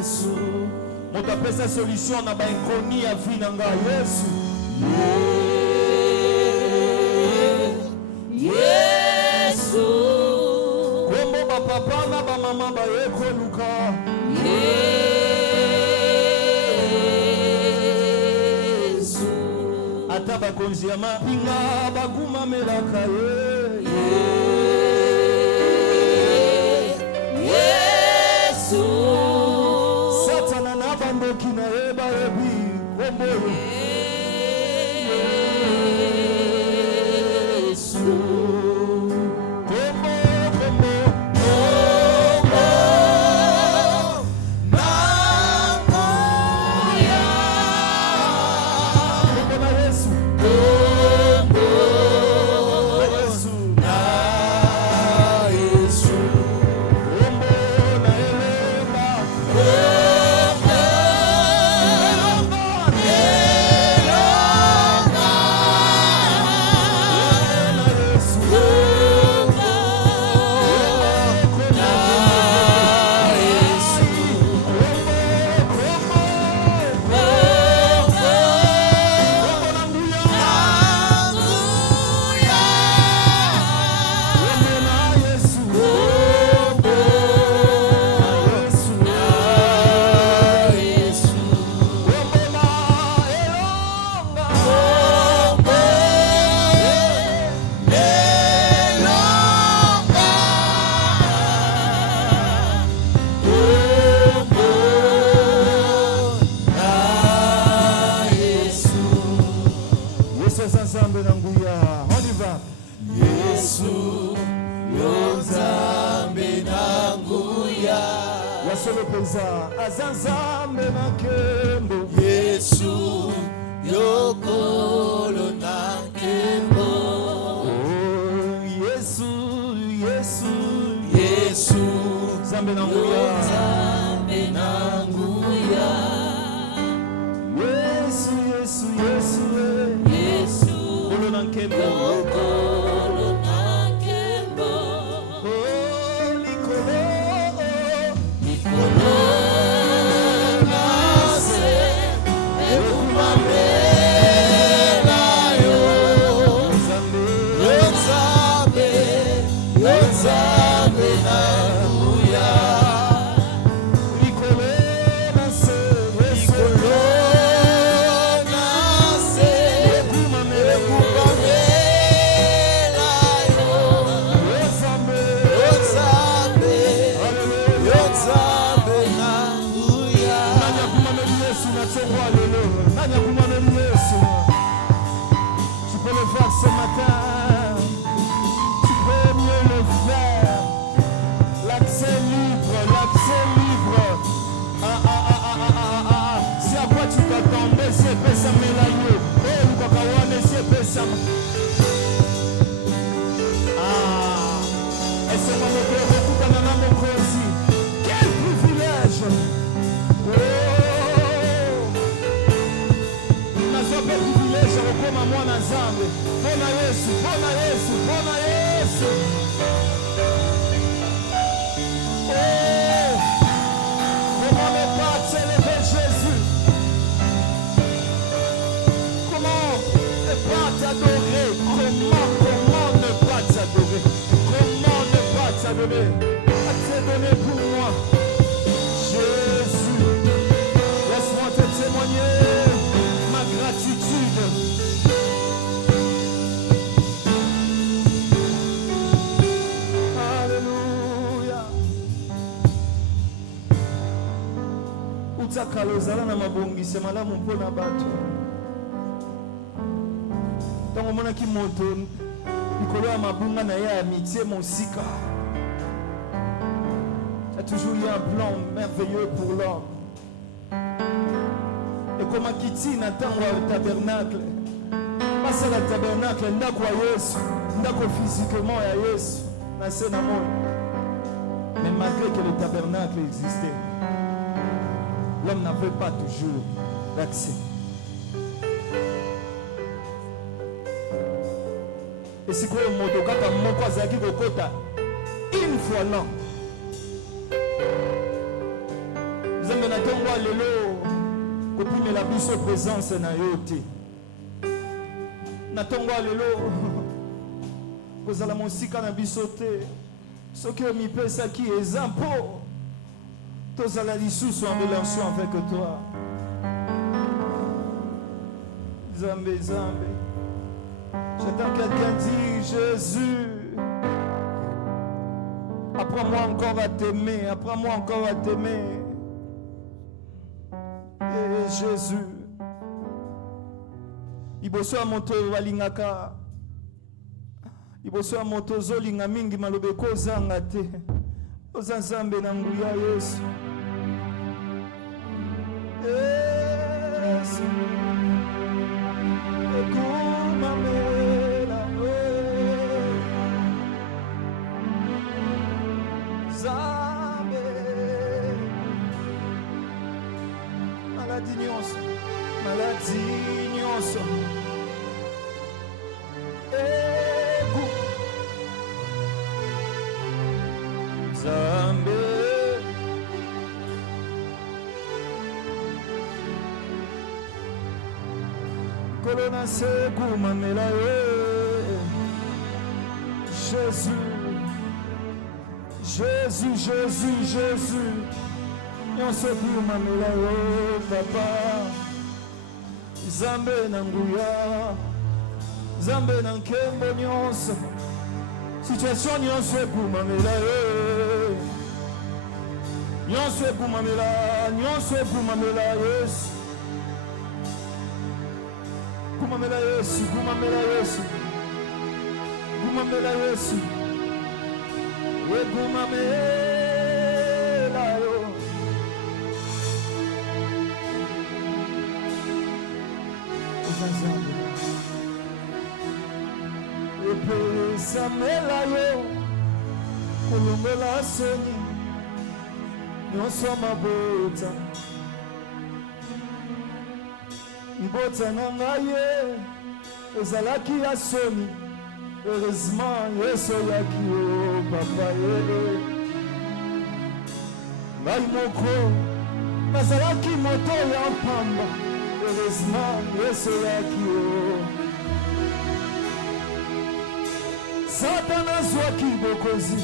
Yesu. Moto apesa solution na ba inconnue ya vie na nga Yesu. Yesu. Kombo ba papa na ba mama ba yeko luka. Yesu. Ata ba konzi ya mapinga ba guma melaka Yesu. Satana na bandoki na eba ebi kombo Yesu. Azanzambe na kembo Yesu yokolo na kembo. Yesu Yesu Yesu Zambe na nguya Zambe na nguya. Yesu Yesu Yesu Yesu kolo na kembo. Donné pour moi, Jésus, laisse-moi te témoigner ma gratitude. Alléluia. Utakalo zala na mabongi se malamu mpona bato. Tango mona ki moto likolo ya mabunga na ya amitié mosika. Il y a toujours eu un plan merveilleux pour l'homme. Et comme à Kiti n'attend le tabernacle, pas c'est le tabernacle, ndako ya Yesu, ndako physiquement ya Yesu, na scène amour. Mais malgré que le tabernacle existait, l'homme n'avait pas toujours l'accès. Et c'est quoi le mot de kaka moko azaki kokota une fois l'an. Vous Nzambe na tongo lelo kopimela biso présence na yo te. Na tongo lelo kozala mosika na biso te. Soki omipesaki eza mpo tozala lisusu en relation avec toi. Nzambe, Nzambe, j'entends quelqu'un dire Jésus, apprends-moi encore à t'aimer, apprends-moi encore à t'aimer. Et Jésus, iboso ya moto balingaka, iboso ya moto zolinga mingi malobe kozanga te. Oza Nzambe na nguya Yesu. Yesu. Ekumamela Nzambe. Maladie nyonso, maladie nyonso. Nzambe. Kolona se kumamela yo. Jésus, Jésus, Jésus, Jésus. Nyonso kumamela yo papa. Nzambe na nguya, Nzambe na nkembo nyonso. Situation nyonso ekumamela yo. Nyonso ekumamela, nyonso ekumamela Yesu. Kumamela Yesu, kumamela Yesu. Kumamela Yesu. We kumamela yo. Nzambe. Epesamela yo. Kulumela soni. Nyonso mabota. Mbota na ngaye ezalaki ya soni. Heureusement Yesu yaki o papa ye. Ngai moko nazalaki moto ya mpamba. Heureusement Yesu yaki o. Satana zwaki bokozi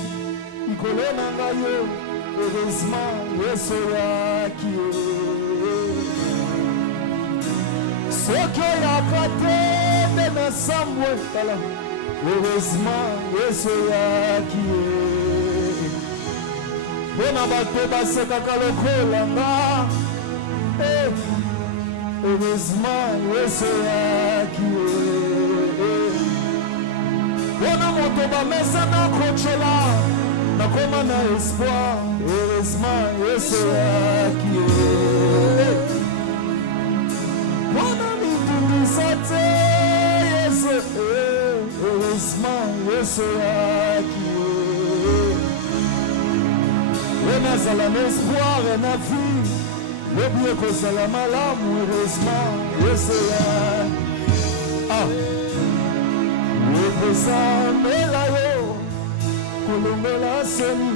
ikolo na ngaye. Heureusement Yesu yaki o. Soki oyaka te na sambwe tala. Heureusement Yesu yaki ye. Bona bato basekaka lokola nga. Heureusement Yesu yaki ye. Bona moto bamesa na kochola nakoma na espoir. Heureusement Yesu yaki ye. Bona mitundisate Yesu. Heureusement Yesu yaki ye. Nazala n'espoir na vie. Oublie kozala malamu. Heureusement Yesu yaki. Epesamela yo. Kulumela soni.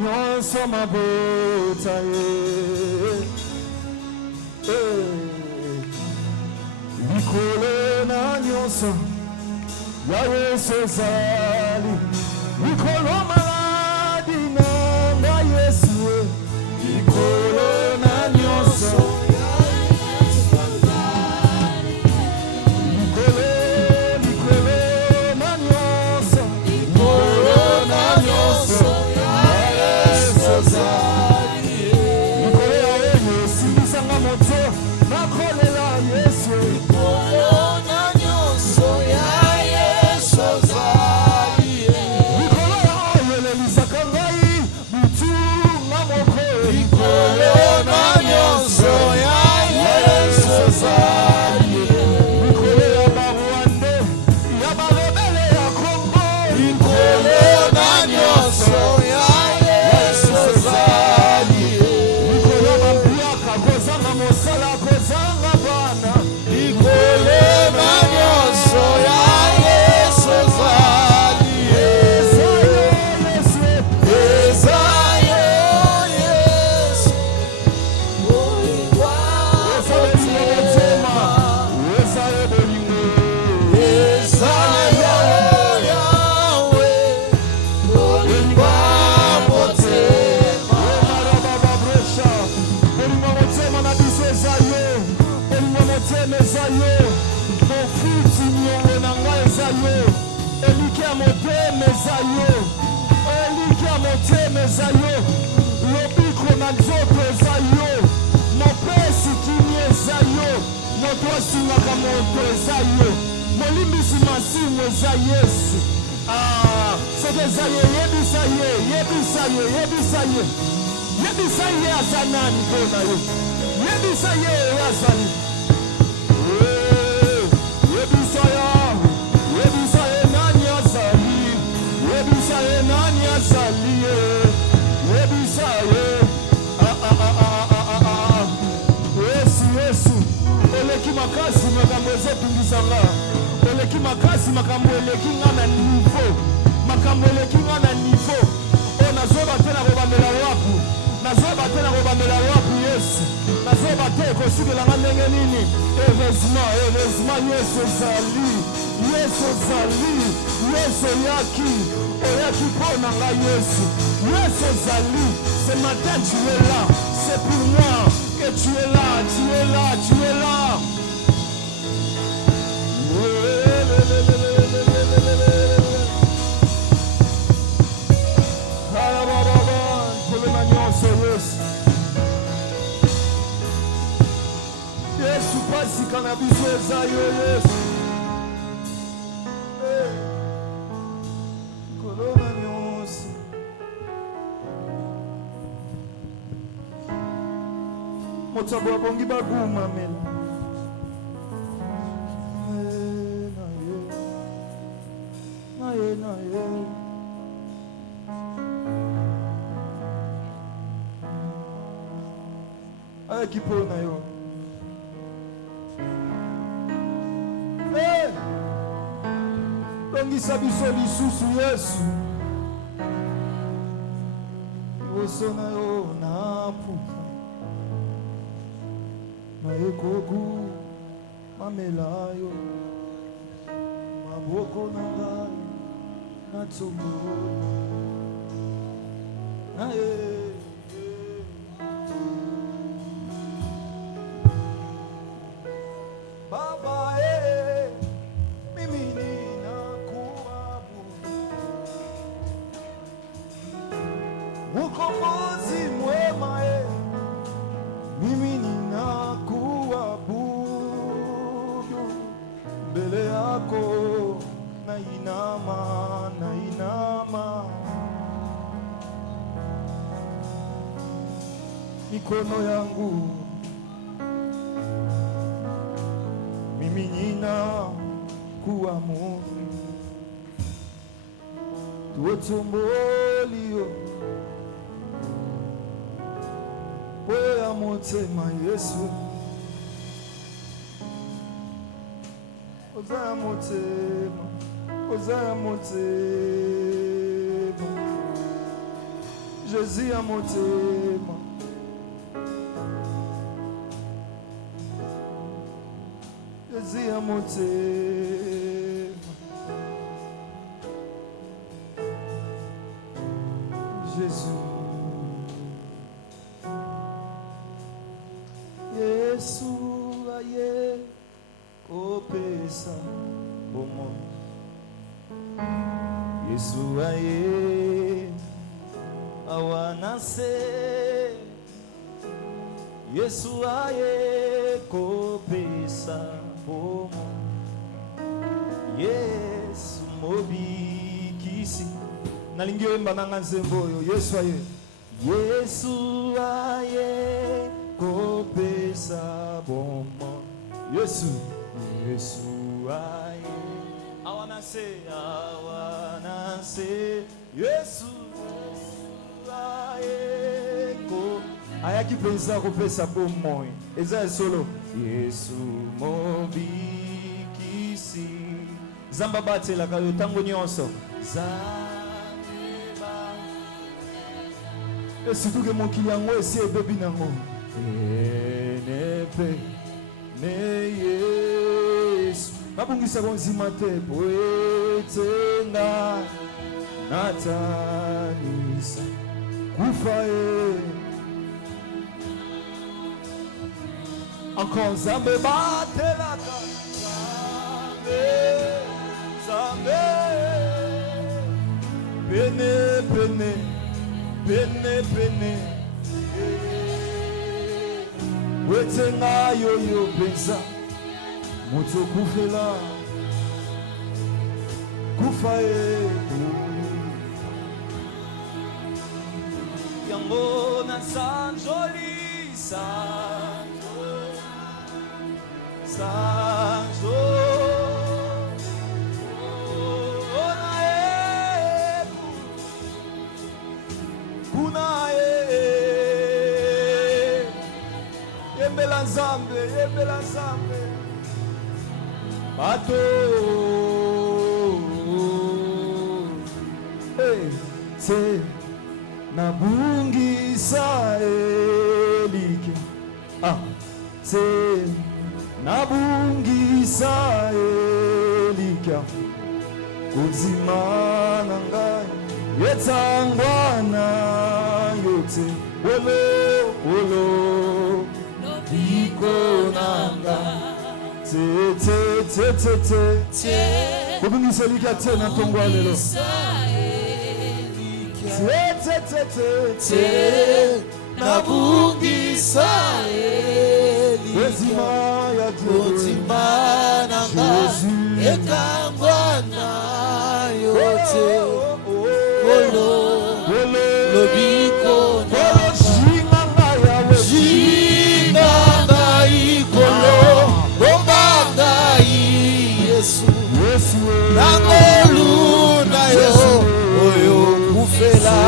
Nyonso mabota ye. Likolo na nyonso ya Yesu ezali. Likolo maladi na nga Yesu. Likolo na nyonso ya Yesu ezali. Likolo na nyonso. Likolo na nyonso ya Yesu ezali. Likolo ya Yesu simbisanga moto nakolela Yesu. Likolo na nyonso ya Yesu ezali. Likolo eza yo mofuti niongo na ngai eza yo eliki ya motema eza yo eliki ya motema eza yo lobiko na nzoto eza yo mopesi kimi eza yo moto asingaka moto eza yo molimbisi masimu eza yesu soki eza ye yebisa ye yebisa ye yebisa ye yebisa ye aza nani mpo na yo yebisa ye oyo azali yebisa ye nani azali yebisa ye nani azali yebisa ye yesu oleki makasi makambo ezotungisa nga oleki makasi makambo eleki nga na nivo makambo eleki nga na nivo oyo nazoba te na kobamela wapu nazoba te na kobamela wapu yesu nazoba te ekosukela nga ndenge nini heureusement yesu ozali yesu ozali yesu oyaki mpo na nga yesu yesu ozali ce matin tu es là c'est pour moi que tu es là tu es là tu es là yesu pasika na biso eza yo yesu kolona nyonso moto abongi bagumamela na ye ayaki mpo na yo tongisa biso lisusu yesu liboso na yo napuka nayekoku mamela yo maboko na ngai natsongola naye Baba mimi ninakuabudu Mkombozi mwema mimi ninakuabudu mbele yako nainama mikono yangu mimi ninakuabudu tuotombolio oya motema yesu ozaya motema Jésus ya motema Jésus ya motema Jésus Yesu aye kopesa bomo Yesu aye awanase Yesu aye kopesa bomo Yesu mobikisi nalingi oyemba nanga nzembo oyo Yesu aye kopesa bomo Yesu aye awanase Yesu aye ayaki pensa kopesa bomo eza solo Yesu mobikisi zamba batelaka yo ntango nyonso surtout que mokili yango esi ebebi nango nepe ne Yesu nabungisa konzima te po ete nga natanisa kufa Encore Zambé batelaka. Zambé. Pene, pene. Pene, pene. Wetenga yo yo pensa. Moto kufela. Kufae. Yango na sanjoli sanjo. Sanjo. Yembela Nzambe Bato Se nabungisa elike Se nabungisa elike Kuzima nangai Yetsangwana yote Olo Iko nanga Te Kubungisa elike atena tongwa lelo Te nabungisa elike Kuzima nanga Ekangwana yote Olo Lobiko Jinganga ikolo Bombangai Yesu Nangolu na yo Oyo kufela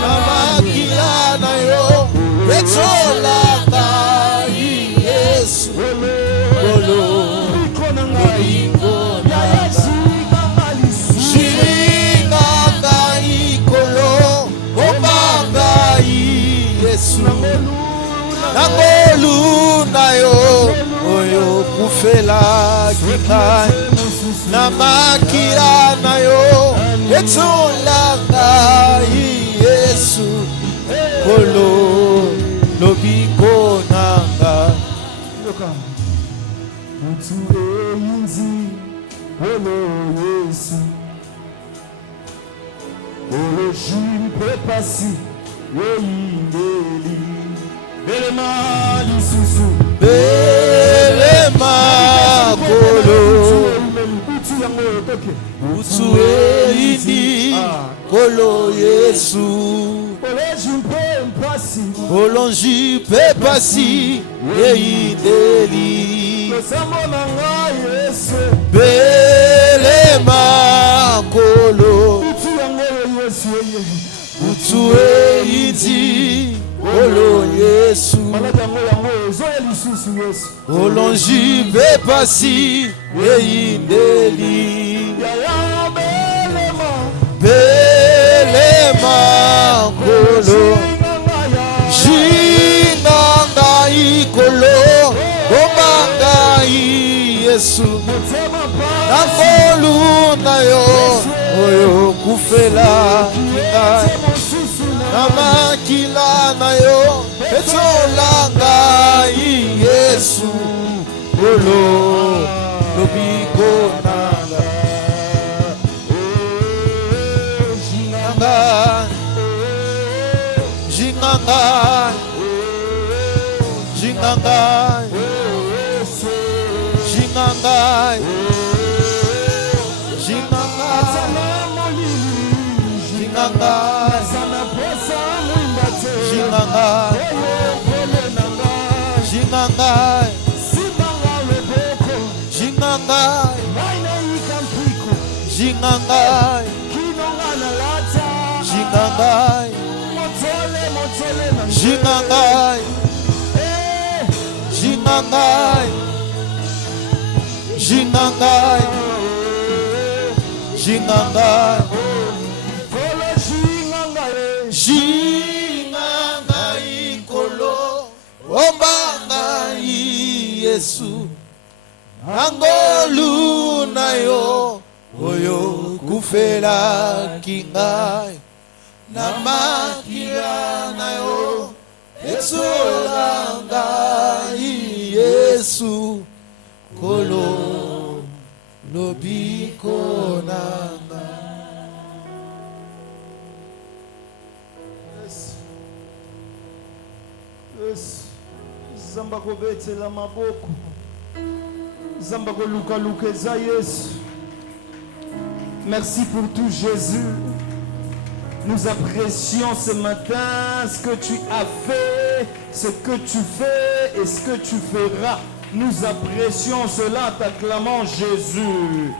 Namakila na yo Petrola ngai Yesu Olo Nangolu na yo Oyo kufela kikai Namakira na yo Etolanga Yesu Kolo Lobiko nanga Mutu eyinzi Olo Yesu Olo jimpe pasi Yoyindeli Belema lisusu Belema kolo Utu eindi Kolo Yesu Olonji pepasi Yeindeli Belema kolo Utu eindi Olo Yesu Olonji bepasi Yeindeli Belema kolo Jinganga ikolo Bombangai Yesu Nangolu na yo Oyo kufela kingai Namakila na yo Etolanga Yesu Olo Lobiko nanga Jingangai Jingangai Jingangai Yesu Angolu na yo Oyo kufela kingai Namakira na yo Etolanga Yes. Zamba kobetela maboko. Zamba koluka lukeza Yesu. Merci pour tout Jésus. Nous apprécions ce matin ce que tu as fait, ce que tu fais et ce que tu feras. Nous apprécions cela en t'acclamant Jésus.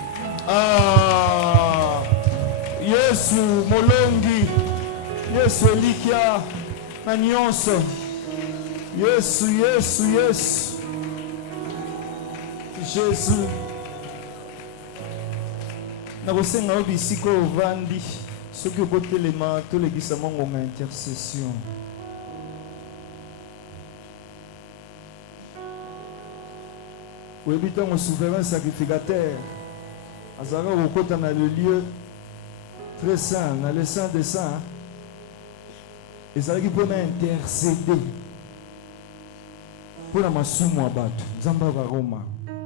Ah, Yesu Molongi, Yesu Elikia, Nanyonso, Yesu, Yesu, Yesu, Jésus. Nakosenga obisiko ovandi. Ce que vous avez les mains, tous les guissements ont une intercession. Vous habitez mon souverain sacrificateur. Azara au côté dans le lieu très saint, dans le saint des saints. Et ça qui peut intercéder pour la masumu abatu. Zamba Roma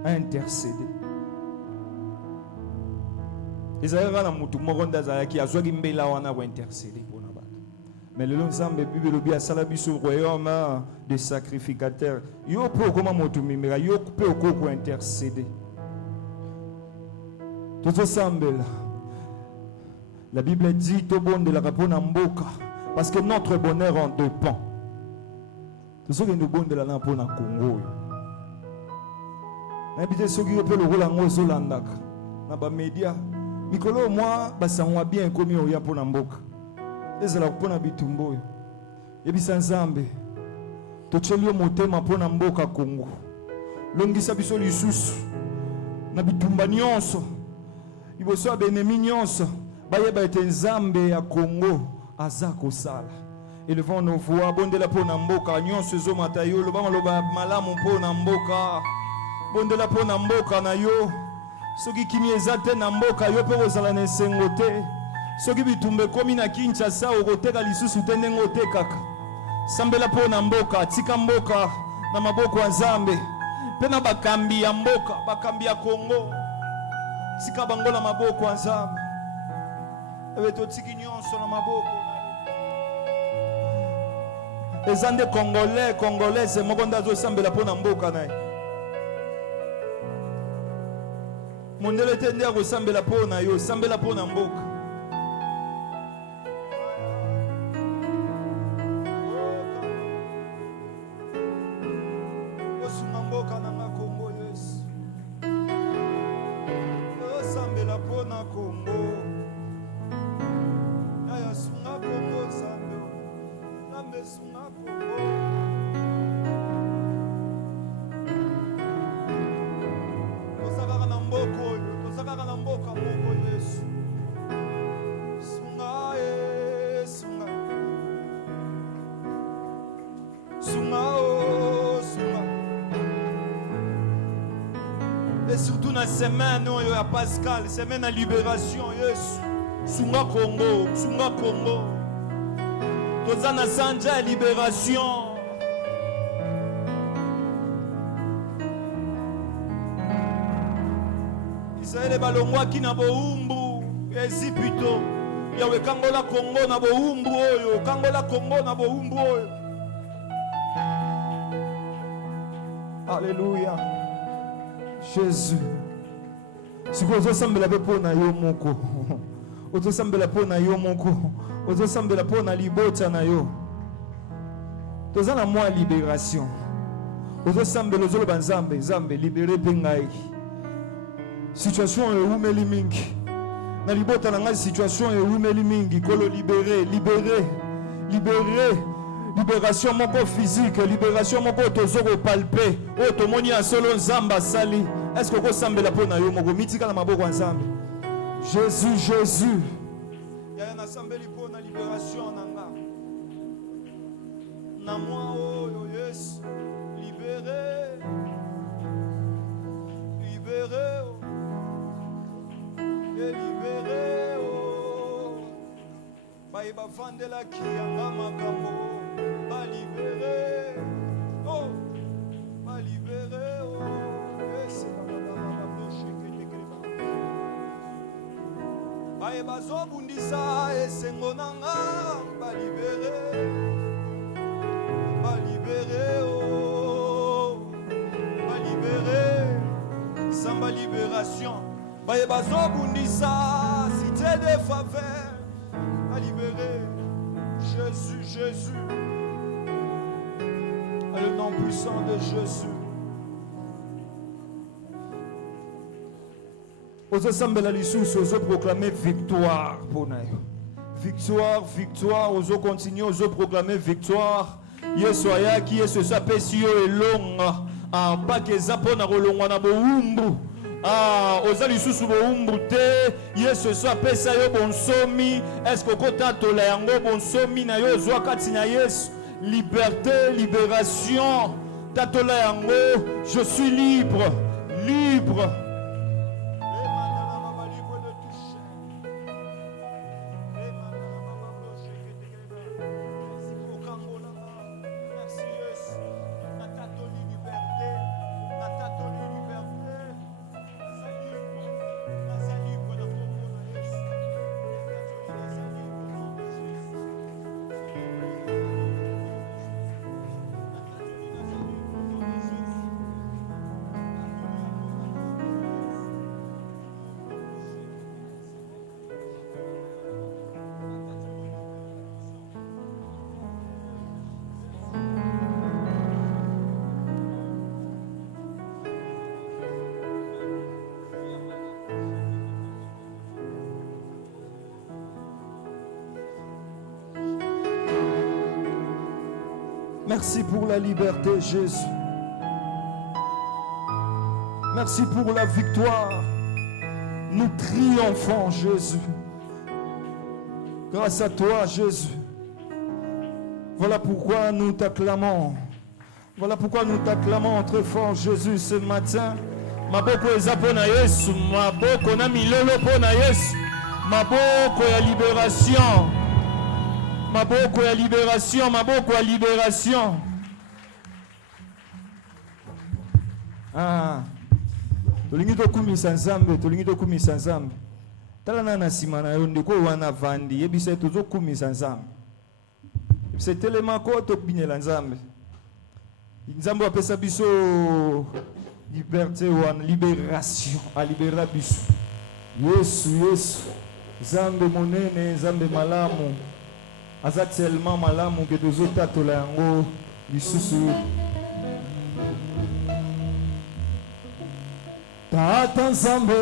intercéder. Ezalaka na mutu moko ndazalaki azwaki mbela wana ko intercéder pona bato. Mais lelo nzambe bible lobi asala biso royaume de sacrificateurs. Yo po koma mutu mimera yo pe ko intercéder. Toto sambela. La Bible dit to bonde la kapona mboka parce que notre bonheur en dépend. Toto ke ndo bonde la na pona Congo. Na bité soki pe lo rola ngozo landaka. Na ba media mikolo moi basangwa bien komi oya pona mboka ezala kupona bitumbo oyo yebisa nzambe tochelio motema pona mboka Kongo longisa biso lisusu na bitumba nyonso iboso ya benemi nyonso bayeba ete nzambe ya Kongo aza kosala élevons nos voix bondela pona mboka nyonso ezomata yo loba loba malamu pona mboka bondela pona mboka na yo soki kimi ezate na mboka yo pe kozala na esengo te soki bitumbe komi na Kinshasa okoteka lisusu te ndenge otekaka sambela mpo na mboka tika mboka na maboko ya Nzambe mpe na bakambi ya mboka bakambi ya Kongo tika bango na maboko ya Nzambe ebe totiki nyonso na maboko eza nde congolaise moko nde azosambela mpo na mboka na ye mondele te nde akosambela mpo na yo sambela mpo na mboka osunga mboka na nga Kongo Yesu osambela mpo na Kongo aya sunga Kongo Nzambe sunga Kongo na mboka moko Yesu sunga sunga sunga et surtout na semaine oyo ya Pascal semaine à libération Yesu sunga Congo toza na sanja ya libération Israël balongwaki na boumbu Ezipito yawe kangola Congo na boumbu oyo kangola Congo na boumbu oyo Alléluia Jésus siko ozosambela pe pona yo moko ozosambela pona yo moko ozosambela pona libota na yo toza na mwa libération ozosambela ozoloba Nzambe libéré pe ngai situation est oumeli mingi na libota na ngai situation est oumeli mingi kolo libéré libération moko physique libération moko tozoko palper o tomoni ya solo Nzamba sali est-ce que kosambela pona yo moko mitika na maboko ya Nzambe Jésus ya na sambeli pona libération nanga na moi oyo Yesu libéré libéré baye bafandela kiyanga makambo balibéré baye bazobundisa esengo nanga balibéré Baye bazobundisa, cité de faveur, à libérer. Jésus, Jésus. À le nom puissant de Jésus. Ozo sambela lisusu, ozo proclamer victoire pour nous. Victoire, victoire, ozo continuer, ozo proclamer victoire. Yesu ayaki, Yesu sapesi yo elonga. Ah, bakeza pona kolongwa na boumbu. Ah, oza lisusu boumbu te. Yesu sapesa yo bonsomi. Est-ce que kota tola yango bonsomi na yo zwa kati na Yesu? Liberté, libération. Tatola yango, je suis libre, libre. Merci pour la liberté, Jésus. Merci pour la victoire. Nous triomphons, Jésus. Grâce à toi, Jésus. Voilà pourquoi nous t'acclamons. Voilà pourquoi nous t'acclamons très fort, Jésus, ce matin. Maboko ezapona Yesu, maboko na milolo pona Yesu. Maboko ya libération. Maboko ya libération, maboko ya libération. Ah. Tolingi tokumisa Nzambe, tolingi tokumisa Nzambe. Tala na nsima na yo ndeko wana vandi, yebisa tozokumisa Nzambe. Yebisa telema ko tokbinela Nzambe. Nzambe apesa biso liberté wana, libération, a libéra biso. Yesu, Yesu. Nzambe monene, Nzambe malamu. Aza tellement malamu que tozotatola yango lisusu. Tata Nzambe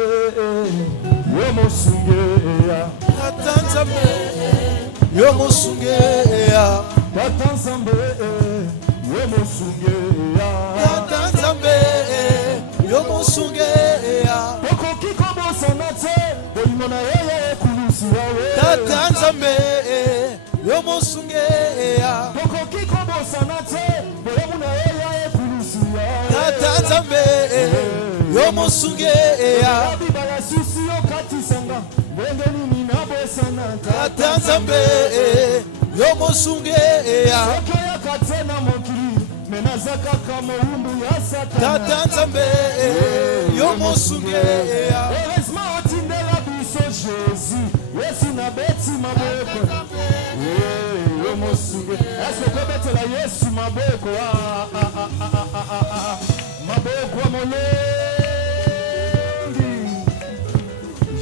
yo mosungeya. Tata Nzambe yo mosungeya. Tata Nzambe yo mosungeya. Tata Nzambe yo mosungeya. Okoki kobosana te bolimo na yeye kulusi yawe. Tata Nzambe yo mosungeya. Okoki kobosana te bolimo na yeye kulusi yawe. Tata Nzambe yo mosungeya. Bibala susi yo katisanga bonge nini na bosana. Tata Nzambe yo mosungeya. Okoya katena mokili menazaka kama umbu ya satana. Tata Nzambe yo mosungeya. Heureusement otindela biso Jésus. Yesu na beti maboko. Yo mosunge. Est-ce que kobetela Yesu maboko? Maboko molongi.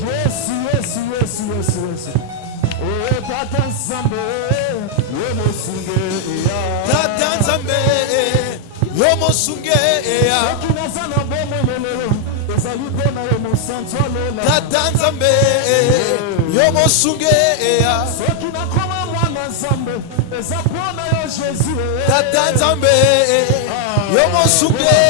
Yesu, Yesu, Yesu, Yesu, Yesu. Oh, Tata Nzambe yo mosunge. Tata Nzambe yo mosungeya. Tata Nzambe yo mosungeya. Tata Nzambe yo mosungeya.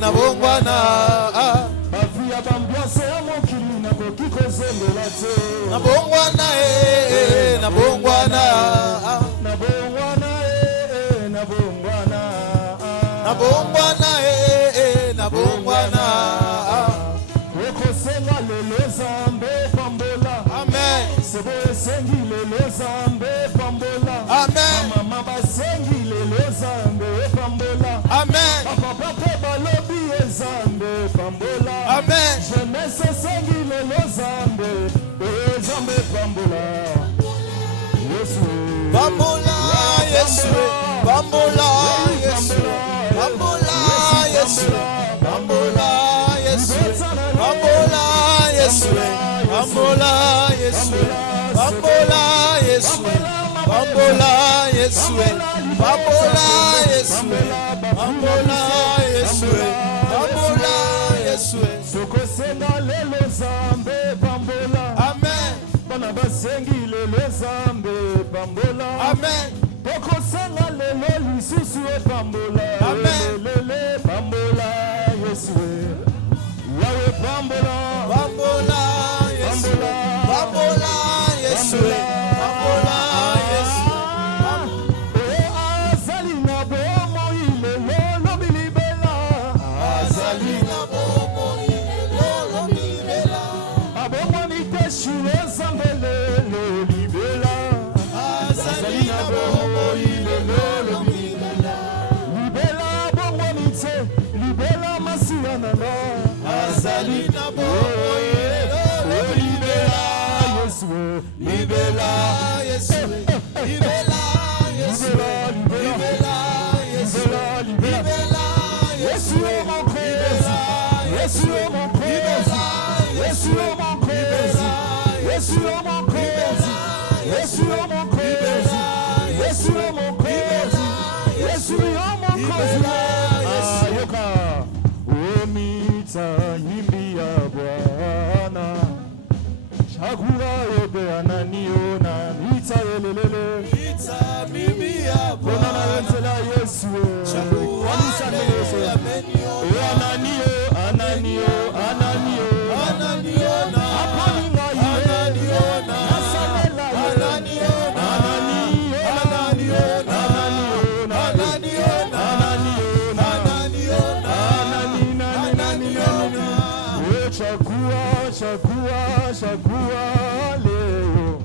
Na bongwana bavia bambiance ya mokili na kokiko zembela te. Na bongwana na bongwana na bongwana na bongwana na bongwana na bongwana. Okosenga lelo Nzambe pambola. Amen. Sebo esengi lelo Nzambe pambola. Amen. Mama basengi lelo Nzambe pambola. Bambola, Yesu, Bambola, Yesu, Bambola, Yesu, Bambola, Yesu, Bambola, Yesu, Bambola, Yesu, Bambola, Yesu, Bambola, Yesu, Bambola, Yesu, Bambola, Yesu, Bambola, Yesu, Bambola, Yesu, Soko senga lelo zambe Bambola, Amen, bana basengi lelo zambe Bambola, Amen, Poko senga lelo lisusu Bambola, Amen. lele Bambola, Yesu, Yawe Bambola, Bambola, Yesu, Bambola, Yesu, Bambola, Yesu, azali na bomo ilelo lobilibela, Azali na bomo ilelo libela, abomoni teshile zambele lolibela, Azali na bomo ilelo libela, libela bomoni te, libela masianana, Azali na bomo ilelo libela, Yesu, libela, Yesu, libela, Yesu, libela, Yesu, libela, Yesu mon Jésus, Yesu mon Jésus, Yesu mon Jésus, Yesu mon Jésus, Yesu mon Jésus, Yesu mon Jésus, Yesu mon Jésus, ayoka, omita nyimbi ya Bwana, chakula yote ananiona, mita yelelele, Ita mimi ya Bwana na Bwana, wenzela Yesu, kanisa ni Yesu. Ananio, Ananio, Ananio, Ananiona, Apaninga ye, Ananiona, Asalela ye, Ananiona, Ananio, Ananiona, Ananiona, Ananiona, Ananina, Ananiona, Chakua, chakua, chakua leo,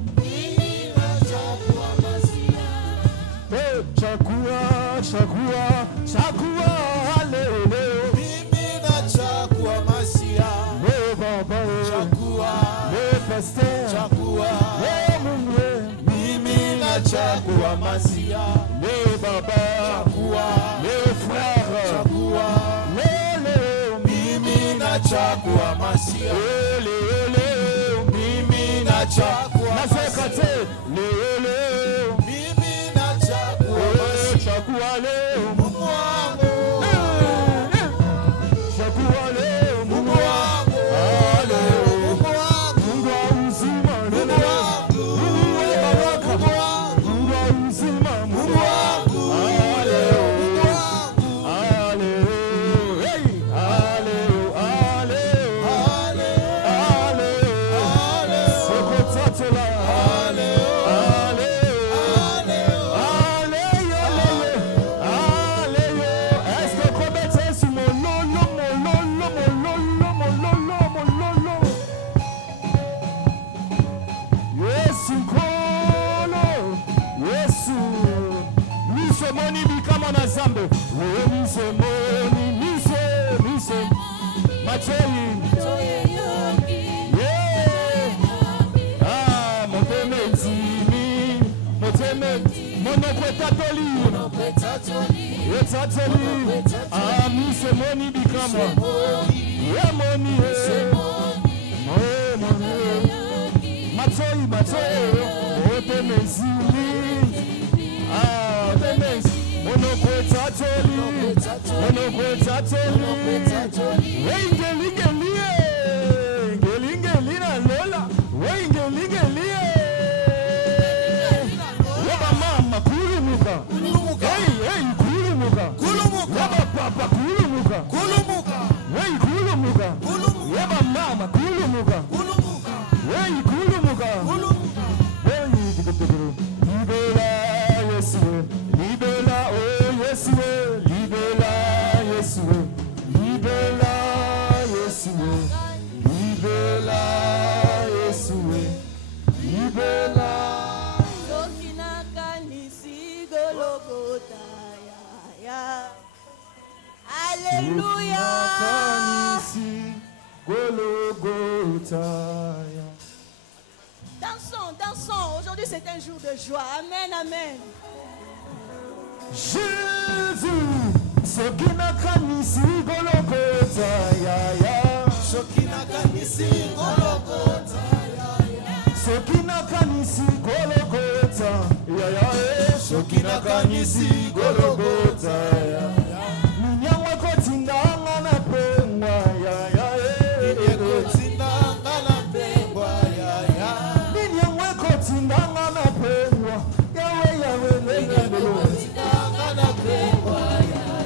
chakua, chakua, chakua leo, mimi nachakua Masia, le baba, chakua, le pasteur, chakua, le mungu, mimi nachakua Masia, le baba, chakua, le frère, chakua, le mimi nachakua Masia, mimi nachakua Masia, mimi nachakua Masia, Mungu wangu, Mungu wangu, Mungu wangu, Mungu wangu, Mungu wangu, Mungu wangu, Dans dansons. Aujourd'hui, c'est un jour de joie. Amen, amen. Jésus, ce qui n'a qu'à nisi golokota ya ya. Ce qui n'a qu'à nisi golokota ya ya. Ce qui n'a qu'à nisi golokota ya ya. Ce qui n'a qu'à nisi golokota ya ya. Minyawa kotinanga na pengwa ya ya. Minyawa kotinanga na pengwa ya ya. Minyawa kotinanga na pengwa ya ya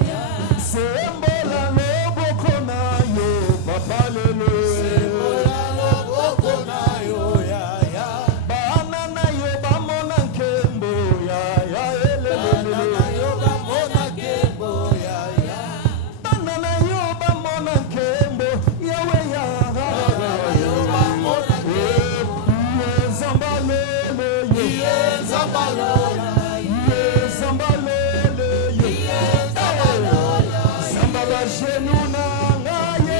ya. Sembola loboko na yo, papa lelo. Sembola loboko na yo, ya ya. Bana na yo bamona nkembo, ya ya. Bana na yo bamona nkembo, ya ya. Bana na yo bamona nkembo, ya we ya. Bana na yo bamona nkembo, ye zambalele, ye zambalele, ye zambalele, ye zambalele. Genuna nga ye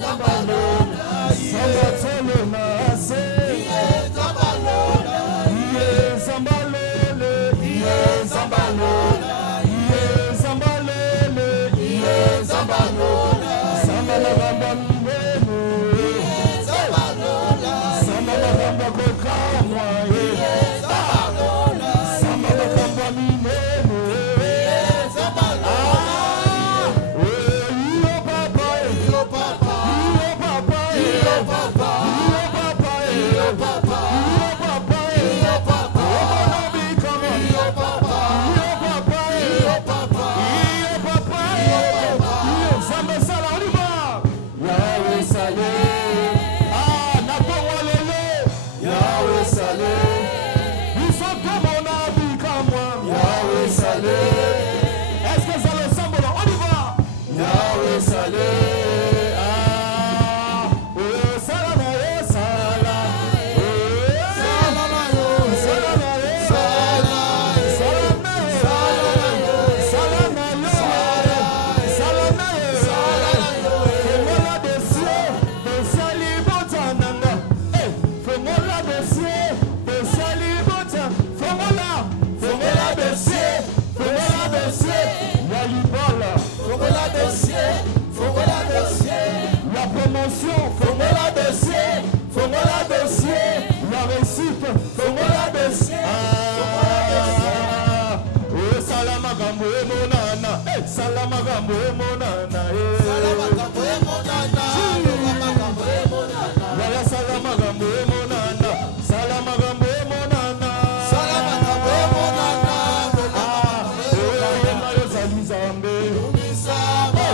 zambalona, zambalona se ye zambalona, ye zambalele, ye zambalona, ye zambalele, ye zambalona, zambala bamba mbenu, ye zambalona, zambala bamba kokamwa, ye zambalona, zambala bamba mbenu, ye zambalona. Est-ce que ça le semble? On y va. Yahweh Salé. La promotion, faut-moi dossier, faut-moi dossier, la réussite, faut-moi dossier. Salama gambo monana, salama gambo monana, salama gambo monana, wala salama gambo monana, salama gambo monana, salama gambo monana, mayo zalizambe, umisaba.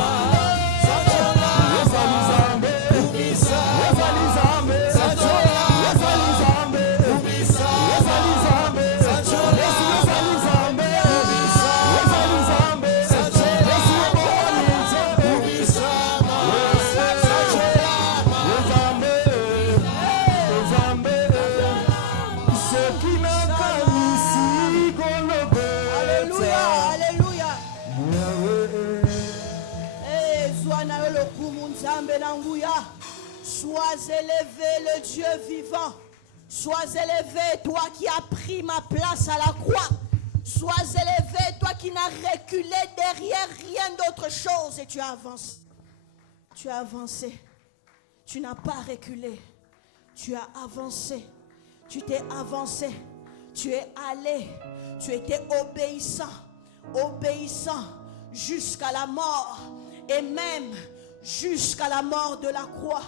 Sois élevé, le Dieu vivant. Sois élevé, toi qui as pris ma place à la croix. Sois élevé, toi qui n'as reculé derrière rien d'autre chose. Et tu as avancé. Tu as avancé. Tu n'as pas reculé. Tu as avancé. Tu t'es avancé. Tu es allé. Tu étais obéissant. Obéissant jusqu'à la mort. Et même jusqu'à la mort de la croix.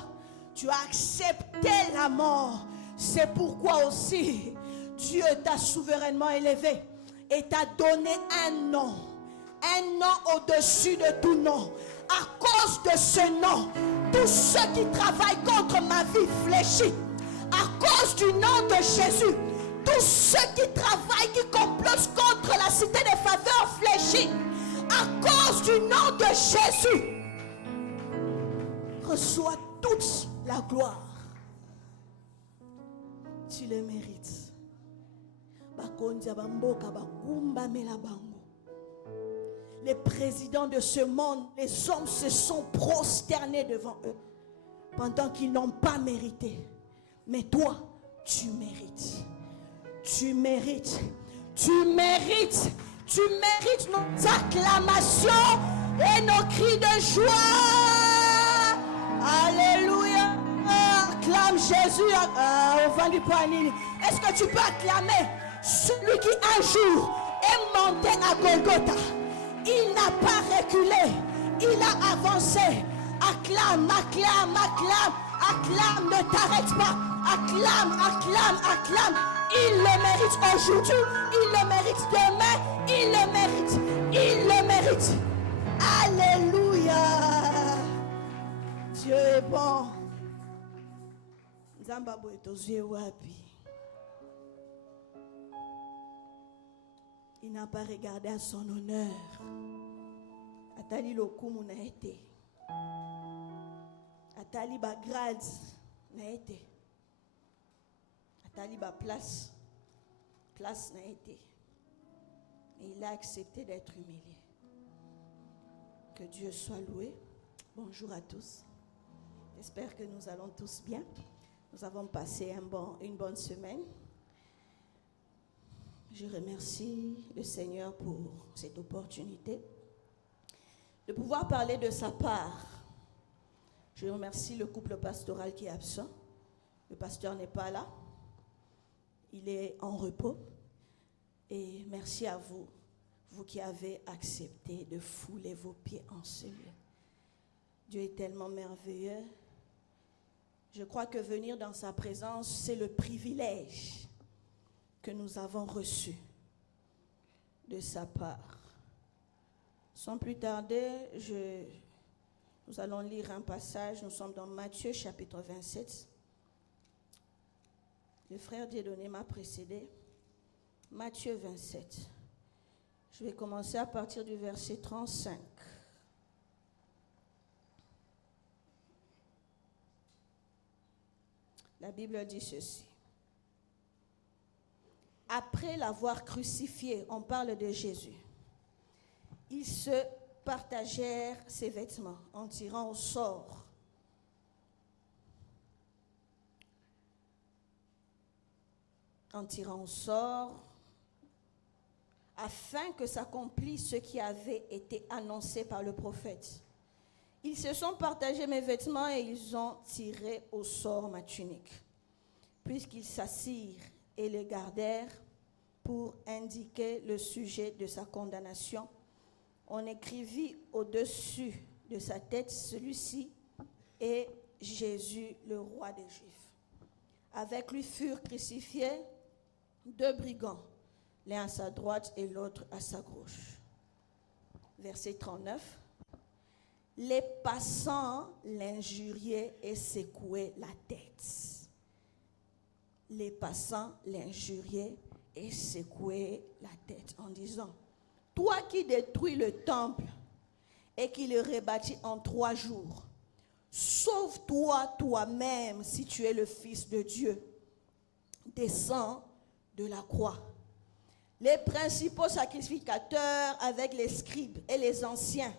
Tu as accepté la mort. C'est pourquoi aussi Dieu t'a souverainement élevé et t'a donné un nom au-dessus de tout nom. À cause de ce nom, tous ceux qui travaillent contre ma vie fléchissent. À cause du nom de Jésus, tous ceux qui travaillent, qui complotent contre la cité des faveurs fléchissent. À cause du nom de Jésus, reçois toute la gloire. Tu le mérites. Les présidents de ce monde, les hommes se sont prosternés devant eux pendant qu'ils n'ont pas mérité. Mais toi, tu mérites. Tu mérites. Tu mérites. Tu mérites nos acclamations et nos cris de joie. Alléluia. Acclame Jésus au vent du poignet. Est-ce que tu peux acclamer celui qui un jour est monté à Golgotha? Il n'a pas reculé. Il a avancé. Acclame, acclame, acclame, acclame, ne t'arrête pas. Acclame, acclame, acclame. Il le mérite aujourd'hui. Il le mérite demain. Il le mérite. Il le mérite. Alléluia. Dieu est bon. Nzambabo est aux yeux wapi. Il n'a pas regardé à son honneur. Atali lokumu na été. Atali ba grade na été. Atali ba place na été. Et il a accepté d'être humilié. Que Dieu soit loué. Bonjour à tous. J'espère que nous allons tous bien. Nous avons passé une bonne semaine. Je remercie le Seigneur pour cette opportunité de pouvoir parler de sa part. Je remercie le couple pastoral qui est absent. Le pasteur n'est pas là. Il est en repos. Et merci à vous, vous qui avez accepté de fouler vos pieds en ce lieu. Dieu est tellement merveilleux. Je crois que venir dans sa présence, c'est le privilège que nous avons reçu de sa part. Sans plus tarder, nous allons lire un passage. Nous sommes dans Matthieu chapitre 27. Le frère Dieudonné m'a précédé. Matthieu 27. Je vais commencer à partir du verset 35. La Bible dit ceci. Après l'avoir crucifié, on parle de Jésus, ils se partagèrent ses vêtements en tirant au sort. Afin que s'accomplisse ce qui avait été annoncé par le prophète. Ils se sont partagés mes vêtements et ils ont tiré au sort ma tunique. Puisqu'ils s'assirent et le gardèrent pour indiquer le sujet de sa condamnation, on écrivit au-dessus de sa tête celui-ci est Jésus, le roi des Juifs. Avec lui furent crucifiés 2 brigands, l'un à sa droite et l'autre à sa gauche. Verset 39. Les passants l'injuriaient et secouaient la tête. Les passants l'injuriaient et secouaient la tête en disant, toi qui détruis le temple et qui le rebâtis en 3 jours, sauve-toi toi-même si tu es le Fils de Dieu. Descends de la croix. Les principaux sacrificateurs avec les scribes et les anciens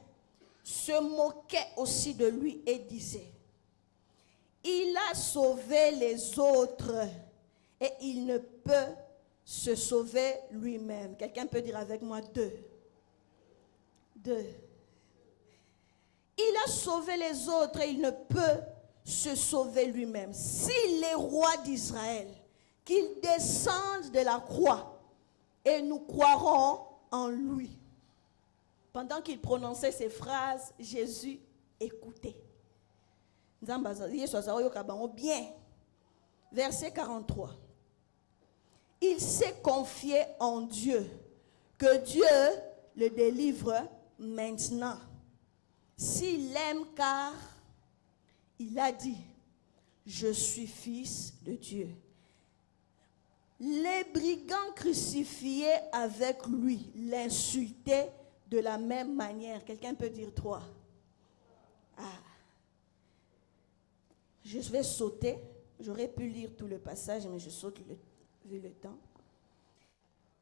se moquaient aussi de lui et disaient, il a sauvé les autres et il ne peut se sauver lui-même. Quelqu'un peut dire avec moi 2. Il a sauvé les autres et il ne peut se sauver lui-même. S'il est roi d'Israël, qu'il descende de la croix et nous croirons en lui. Pendant qu'il prononçait ces phrases, Jésus écoutait. Bien. Verset 43. Il s'est confié en Dieu, que Dieu le délivre maintenant. S'il aime, car il a dit, je suis fils de Dieu. Les brigands crucifiés avec lui l'insultaient de la même manière. Quelqu'un peut dire 3. Je vais sauter. J'aurais pu lire tout le passage, mais je saute vu le temps.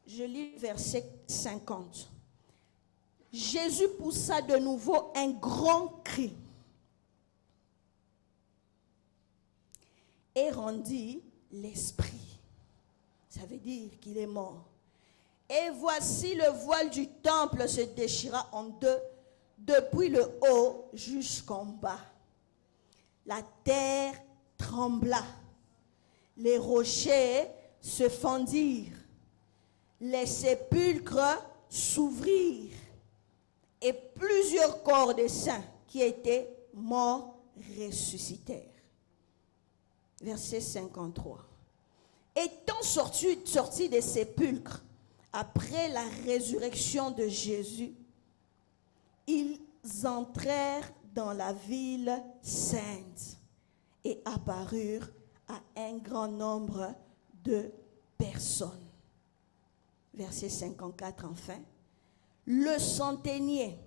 Je lis verset 50. Jésus poussa de nouveau un grand cri et rendit l'esprit. Ça veut dire qu'il est mort. Et voici le voile du temple se déchira en deux, depuis le haut jusqu'en bas. La terre trembla, les rochers se fendirent, les sépulcres s'ouvrirent, et plusieurs corps des saints qui étaient morts ressuscitèrent. Verset 53. Étant sortis des sépulcres après la résurrection de Jésus, ils entrèrent dans la ville sainte et apparurent à un grand nombre de personnes. Verset 54 enfin. Le centenier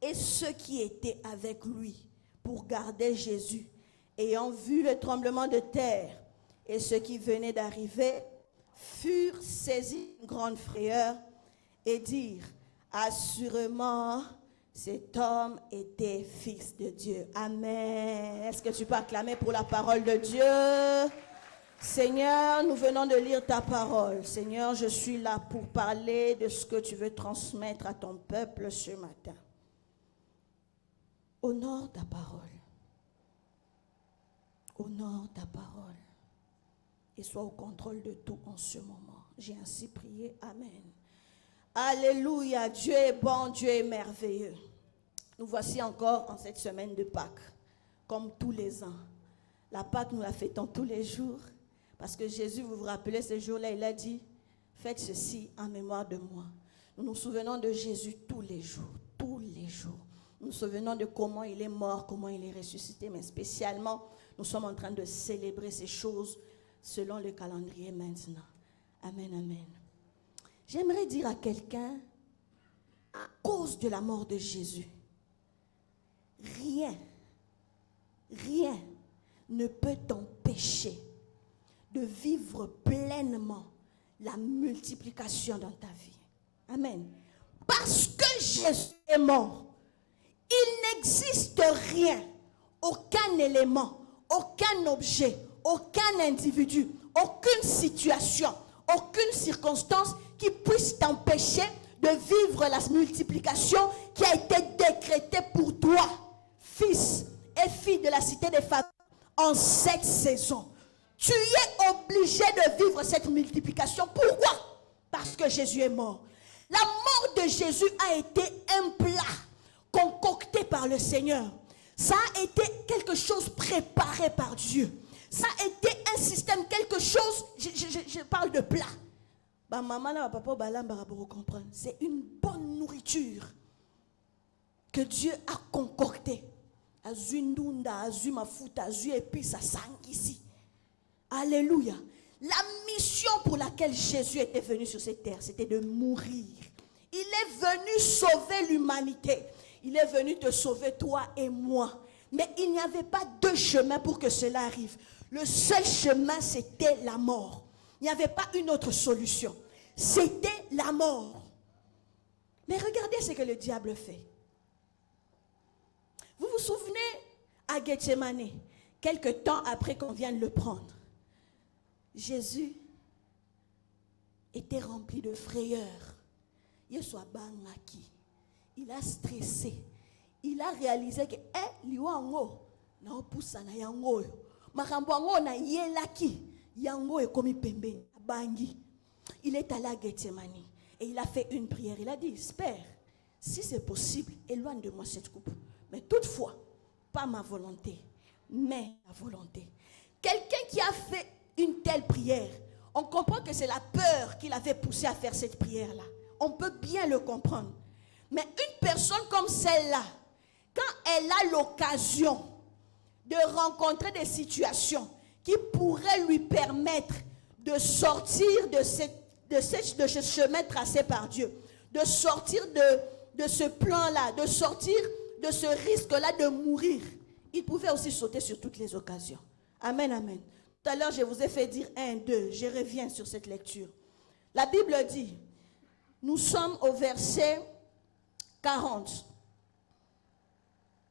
et ceux qui étaient avec lui pour garder Jésus, ayant vu le tremblement de terre et ce qui venait d'arriver, furent saisis d'une grande frayeur et dirent, assurément, cet homme était fils de Dieu. Amen. Est-ce que tu peux acclamer pour la parole de Dieu? Seigneur, nous venons de lire ta parole. Seigneur, je suis là pour parler de ce que tu veux transmettre à ton peuple ce matin. Honore ta parole. Honore ta parole. Et sois au contrôle de tout en ce moment. J'ai ainsi prié. Amen. Alléluia. Dieu est bon, Dieu est merveilleux. Nous voici encore en cette semaine de Pâques, comme tous les ans. La Pâques, nous la fêtons tous les jours. Parce que Jésus, vous vous rappelez, ce jour-là, il a dit, faites ceci en mémoire de moi. Nous nous souvenons de Jésus tous les jours, tous les jours. Nous nous souvenons de comment il est mort, comment il est ressuscité, mais spécialement, nous sommes en train de célébrer ces choses selon le calendrier maintenant. Amen, amen. J'aimerais dire à quelqu'un, à cause de la mort de Jésus, rien ne peut t'empêcher de vivre pleinement la multiplication dans ta vie. Amen. Parce que Jésus est mort, il n'existe rien, aucun élément, aucun objet, aucun individu, aucune situation, aucune circonstance qui puisse t'empêcher de vivre la multiplication qui a été décrétée pour toi, fils et fille de la cité des femmes, en cette saison. Tu es obligé de vivre cette multiplication. Pourquoi? Parce que Jésus est mort. La mort de Jésus a été un plat concocté par le Seigneur. Ça a été quelque chose préparé par Dieu. Ça a été un système, quelque chose, je parle de plat. C'est une bonne nourriture que Dieu a concoctée. Alléluia. La mission pour laquelle Jésus était venu sur cette terre, c'était de mourir. Il est venu sauver l'humanité. Il est venu te sauver toi et moi. Mais il n'y avait pas deux chemins pour que cela arrive. Le seul chemin, c'était la mort. Il n'y avait pas une autre solution. C'était la mort. Mais regardez ce que le diable fait. Vous vous souvenez à Gethsemane, quelque temps après qu'on vienne le prendre, Jésus était rempli de frayeur. Il a stressé. Il a réalisé que il est allé à Gethsemane et il a fait une prière. Il a dit, Père, si c'est possible, éloigne de moi cette coupe. Mais toutefois, pas ma volonté, mais la volonté. Quelqu'un qui a fait une telle prière, on comprend que c'est la peur qui l'avait poussé à faire cette prière-là. On peut bien le comprendre. Mais une personne comme celle-là, quand elle a l'occasion de rencontrer des situations qui pourraient lui permettre de sortir de ce chemin tracé par Dieu, de sortir de ce plan-là, de sortir de ce risque-là de mourir, il pouvait aussi sauter sur toutes les occasions. Amen, amen. Tout à l'heure, je vous ai fait dire 1, 2. Je reviens sur cette lecture. La Bible dit, nous sommes au verset 40.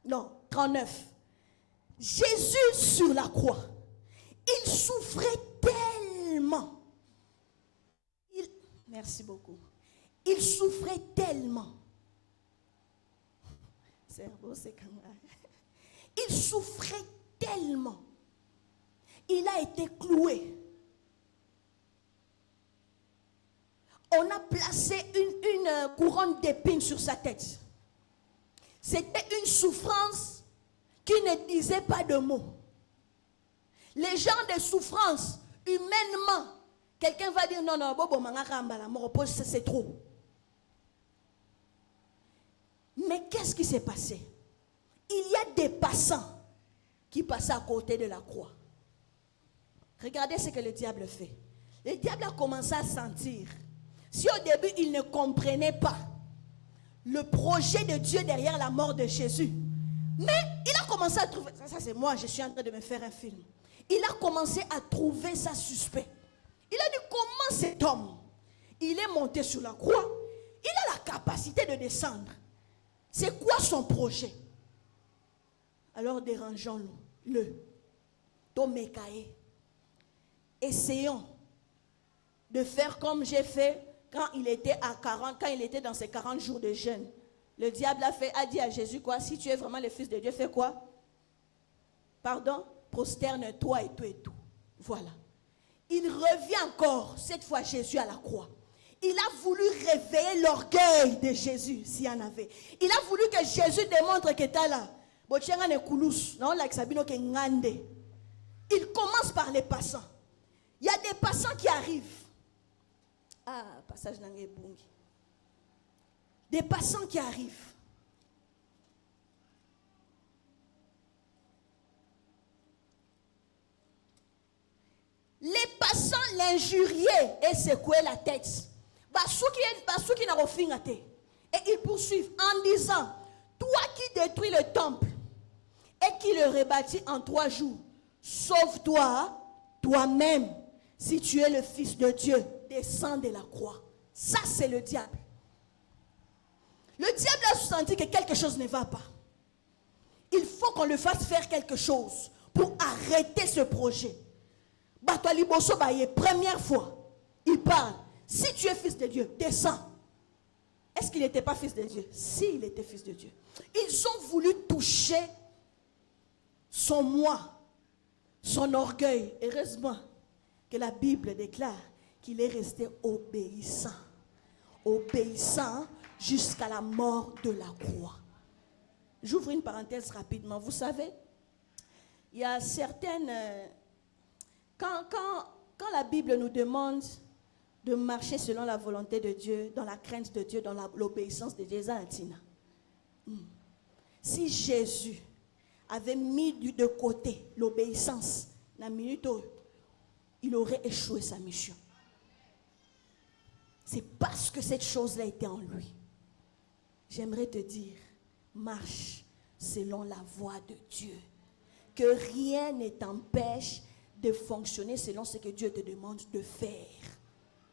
Non, 39. Jésus sur la croix, Il souffrait tellement. Merci beaucoup. Il souffrait tellement. Il souffrait tellement. Il a été cloué. On a placé une couronne d'épines sur sa tête. C'était une souffrance qui ne disait pas de mots. Les gens de souffrance, humainement, quelqu'un va dire non, non, c'est trop. Mais qu'est-ce qui s'est passé? Il y a des passants qui passaient à côté de la croix. Regardez ce que le diable fait. Le diable a commencé à sentir. Si au début il ne comprenait pas le projet de Dieu derrière la mort de Jésus, mais il a commencé à trouver, ça c'est moi, je suis en train de me faire un film. Il a commencé à trouver ça suspect. Il a dit comment cet homme, il est monté sur la croix, il a la capacité de descendre. C'est quoi son projet? Alors dérangeons-le. Tomekae. Essayons de faire comme j'ai fait quand il était à 40, quand il était dans ses 40 jours de jeûne. Le diable a dit à Jésus quoi? Si tu es vraiment le Fils de Dieu, fais quoi? Pardon? Prosterne-toi et tout et tout. Voilà. Il revient encore, cette fois Jésus à la croix. Il a voulu réveiller l'orgueil de Jésus, s'il y en avait. Il a voulu que Jésus démontre que tu es là. Il commence par les passants. Il y a des passants qui arrivent. Ah, passage dans les bungi. Des passants qui arrivent. Les passants l'injuriaient et secouaient la tête. Et ils poursuivent en disant, toi qui détruis le temple et qui le rebâtis en 3 jours, sauve-toi toi-même si tu es le Fils de Dieu. Descends de la croix. Ça, c'est le diable. Le diable a senti que quelque chose ne va pas. Il faut qu'on le fasse faire quelque chose pour arrêter ce projet. Première fois, il parle. Si tu es fils de Dieu, descends. Est-ce qu'il n'était pas fils de Dieu? Si, il était fils de Dieu. Ils ont voulu toucher son moi, son orgueil. Heureusement que la Bible déclare qu'il est resté obéissant. Obéissant jusqu'à la mort de la croix. J'ouvre une parenthèse rapidement. Vous savez, il y a certaines... Quand la Bible nous demande de marcher selon la volonté de Dieu, dans la crainte de Dieu, dans l'obéissance de Dieu, si Jésus avait mis de côté l'obéissance, la minute où il aurait échoué sa mission. C'est parce que cette chose-là était en lui. J'aimerais te dire, marche selon la voie de Dieu. Que rien ne t'empêche de fonctionner selon ce que Dieu te demande de faire.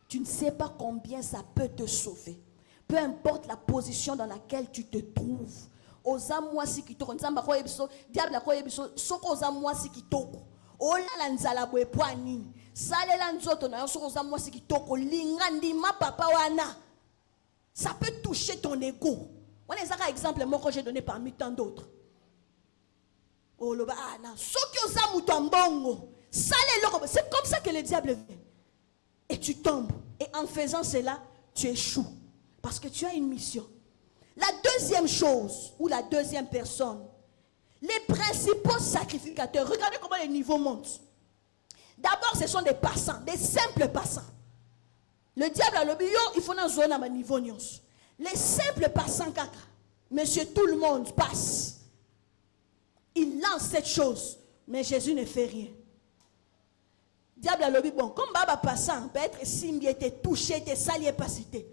Tu ne sais pas combien ça peut te sauver. Peu importe la position dans laquelle tu te trouves. Oza mwasi kitoko nzamba kwa yebiso diable kwa yebiso soko oza mwasi kitoko ola la nzala bwepwa nini salela nzoto na yo soko oza mwasi kitoko linga ndima papa wana. Ça peut toucher ton ego. On est un exemple moi que j'ai donné parmi tant d'autres. Oh le ba na soki oza mutambongo c'est comme ça que le diable vient. Et tu tombes. Et en faisant cela, tu échoues. Parce que tu as une mission. La deuxième chose, ou la deuxième personne, les principaux sacrificateurs, regardez comment les niveaux montent. D'abord, ce sont des passants, des simples passants. Le diable a le bio, il faut dans zone à niveau nyons. Les simples passants, kaka, monsieur, tout le monde passe. Il lance cette chose, mais Jésus ne fait rien. Diable a lobby bon comme baba passant peut être simbi était touché était sali pas cité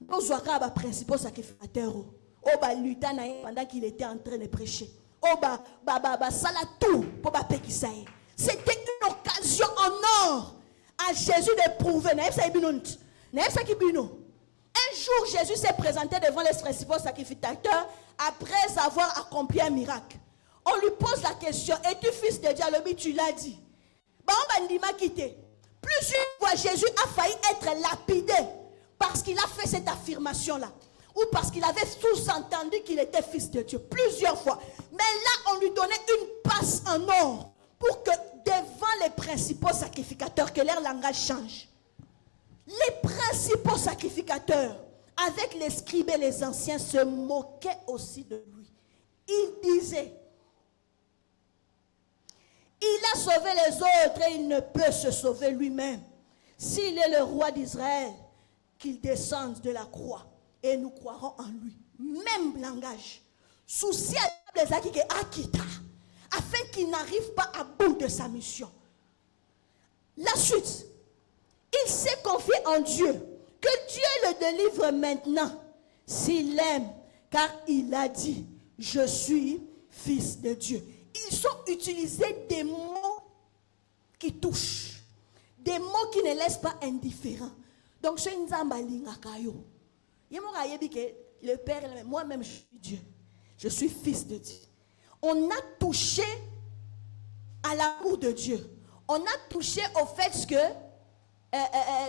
nos ouakaba principaux sacrificateurs au ba lutana pendant qu'il était en train de prêcher au ba sala tout pour ba pekisaï. C'était une occasion en or à Jésus de prouver un jour Jésus s'est présenté devant les principaux sacrificateurs après avoir accompli un miracle. On lui pose la question, es-tu fils de Dieu? Tu l'as dit. Plusieurs fois, Jésus a failli être lapidé parce qu'il a fait cette affirmation-là. Ou parce qu'il avait sous-entendu qu'il était fils de Dieu. Plusieurs fois. Mais là, on lui donnait une passe en or pour que devant les principaux sacrificateurs, que leur langage change. Les principaux sacrificateurs, avec les scribes et les anciens, se moquaient aussi de lui. Ils disaient, il a sauvé les autres et il ne peut se sauver lui-même. S'il est le roi d'Israël, qu'il descende de la croix et nous croirons en lui. Même langage. Souci à les acquis Akita, afin qu'il n'arrive pas à bout de sa mission. La suite, il s'est confié en Dieu, que Dieu le délivre maintenant, s'il l'aime, car il a dit, je suis fils de Dieu. Ils ont utilisé des mots qui touchent, des mots qui ne laissent pas indifférents. Donc, je le Père, moi-même, je suis Dieu. Je suis fils de Dieu. On a touché à l'amour de Dieu. On a touché au fait que,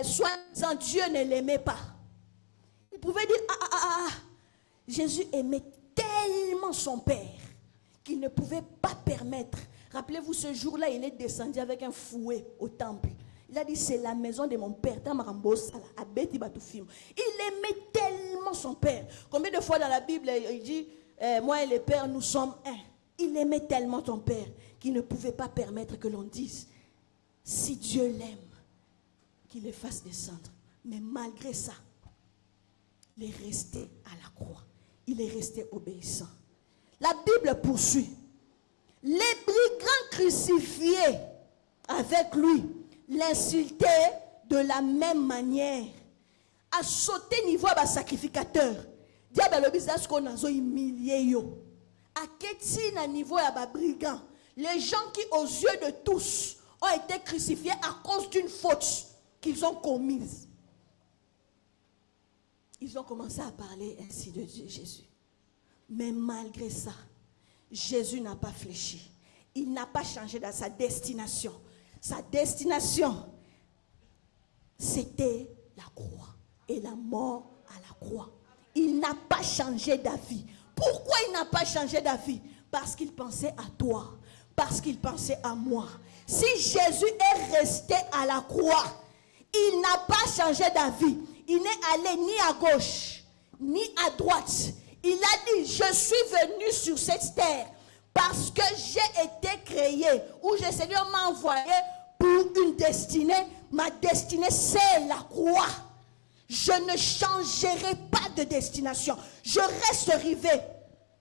soi-disant, Dieu ne l'aimait pas. Vous pouvez dire, Jésus aimait tellement son Père qu'il ne pouvait pas permettre. Rappelez-vous, ce jour-là, il est descendu avec un fouet au temple. Il a dit, c'est la maison de mon père. Il aimait tellement son père. Combien de fois dans la Bible, il dit, moi et le père, nous sommes un. Il aimait tellement ton père qu'il ne pouvait pas permettre que l'on dise, si Dieu l'aime, qu'il le fasse descendre. Mais malgré ça, il est resté à la croix. Il est resté obéissant. La Bible poursuit. Les brigands crucifiés avec lui l'insultaient de la même manière. À sauter niveau à sacrificateur. Diable le bizarre qu'on a humilié yo. À quel na niveau à brigand. Les gens qui aux yeux de tous ont été crucifiés à cause d'une faute qu'ils ont commise. Ils ont commencé à parler ainsi de Dieu Jésus. Mais malgré ça, Jésus n'a pas fléchi. Il n'a pas changé dans sa destination. Sa destination, c'était la croix et la mort à la croix. Il n'a pas changé d'avis. Pourquoi il n'a pas changé d'avis? Parce qu'il pensait à toi, parce qu'il pensait à moi. Si Jésus est resté à la croix, il n'a pas changé d'avis. Il n'est allé ni à gauche, ni à droite. Il a dit, je suis venu sur cette terre parce que j'ai été créé, où le Seigneur m'a envoyé pour une destinée. Ma destinée, c'est la croix. Je ne changerai pas de destination. Je reste rivé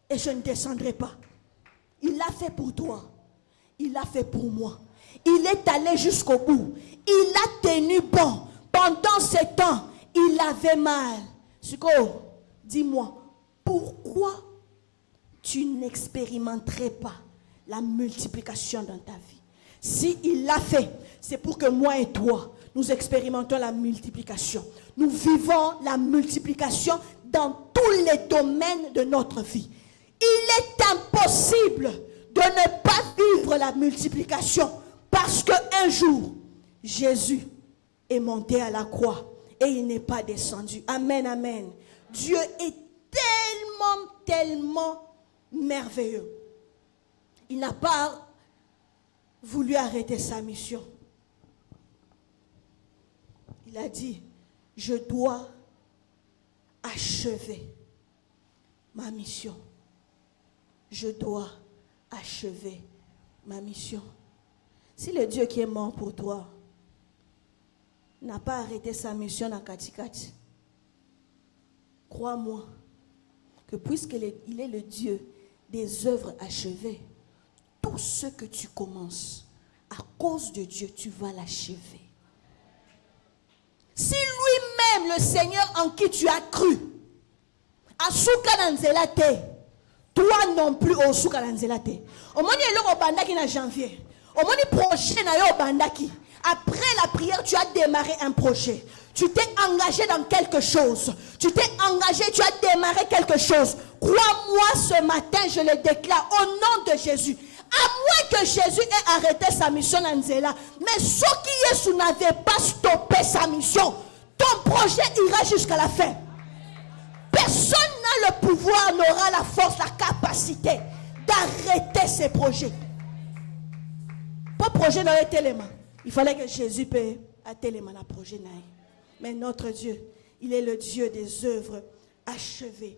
et je ne descendrai pas. Il l'a fait pour toi. Il l'a fait pour moi. Il est allé jusqu'au bout. Il a tenu bon. Pendant ce temps, il avait mal. Suko, dis-moi, pourquoi tu n'expérimenterais pas la multiplication dans ta vie? Si il l'a fait, c'est pour que moi et toi, nous expérimentons la multiplication. Nous vivons la multiplication dans tous les domaines de notre vie. Il est impossible de ne pas vivre la multiplication parce qu'un jour, Jésus est monté à la croix et il n'est pas descendu. Amen, amen. Dieu est tellement merveilleux. Il n'a pas voulu arrêter sa mission. Il a dit, je dois achever ma mission. Je dois achever ma mission. Si le Dieu qui est mort pour toi n'a pas arrêté sa mission à Katikati, crois-moi que puisqu'il est le Dieu des œuvres achevées, tout ce que tu commences, à cause de Dieu, tu vas l'achever. Si lui-même, le Seigneur en qui tu as cru, a soukananzelate, toi non plus au soukananzelate. Au moment où il est au bandaki en janvier, au moment où prochain au bandaki, après la prière, tu as démarré un projet. Tu t'es engagé dans quelque chose. Tu t'es engagé, tu as démarré quelque chose. Crois-moi, ce matin, je le déclare au nom de Jésus. À moins que Jésus ait arrêté sa mission dans Nzela. Mais ceux qui Jésus n'avait pas stoppé sa mission, ton projet ira jusqu'à la fin. Personne n'a le pouvoir, n'aura la force, la capacité d'arrêter ses projets. Pas projet dans les éléments. Il fallait que Jésus paye à télément le projet. Mais notre Dieu, il est le Dieu des œuvres achevées.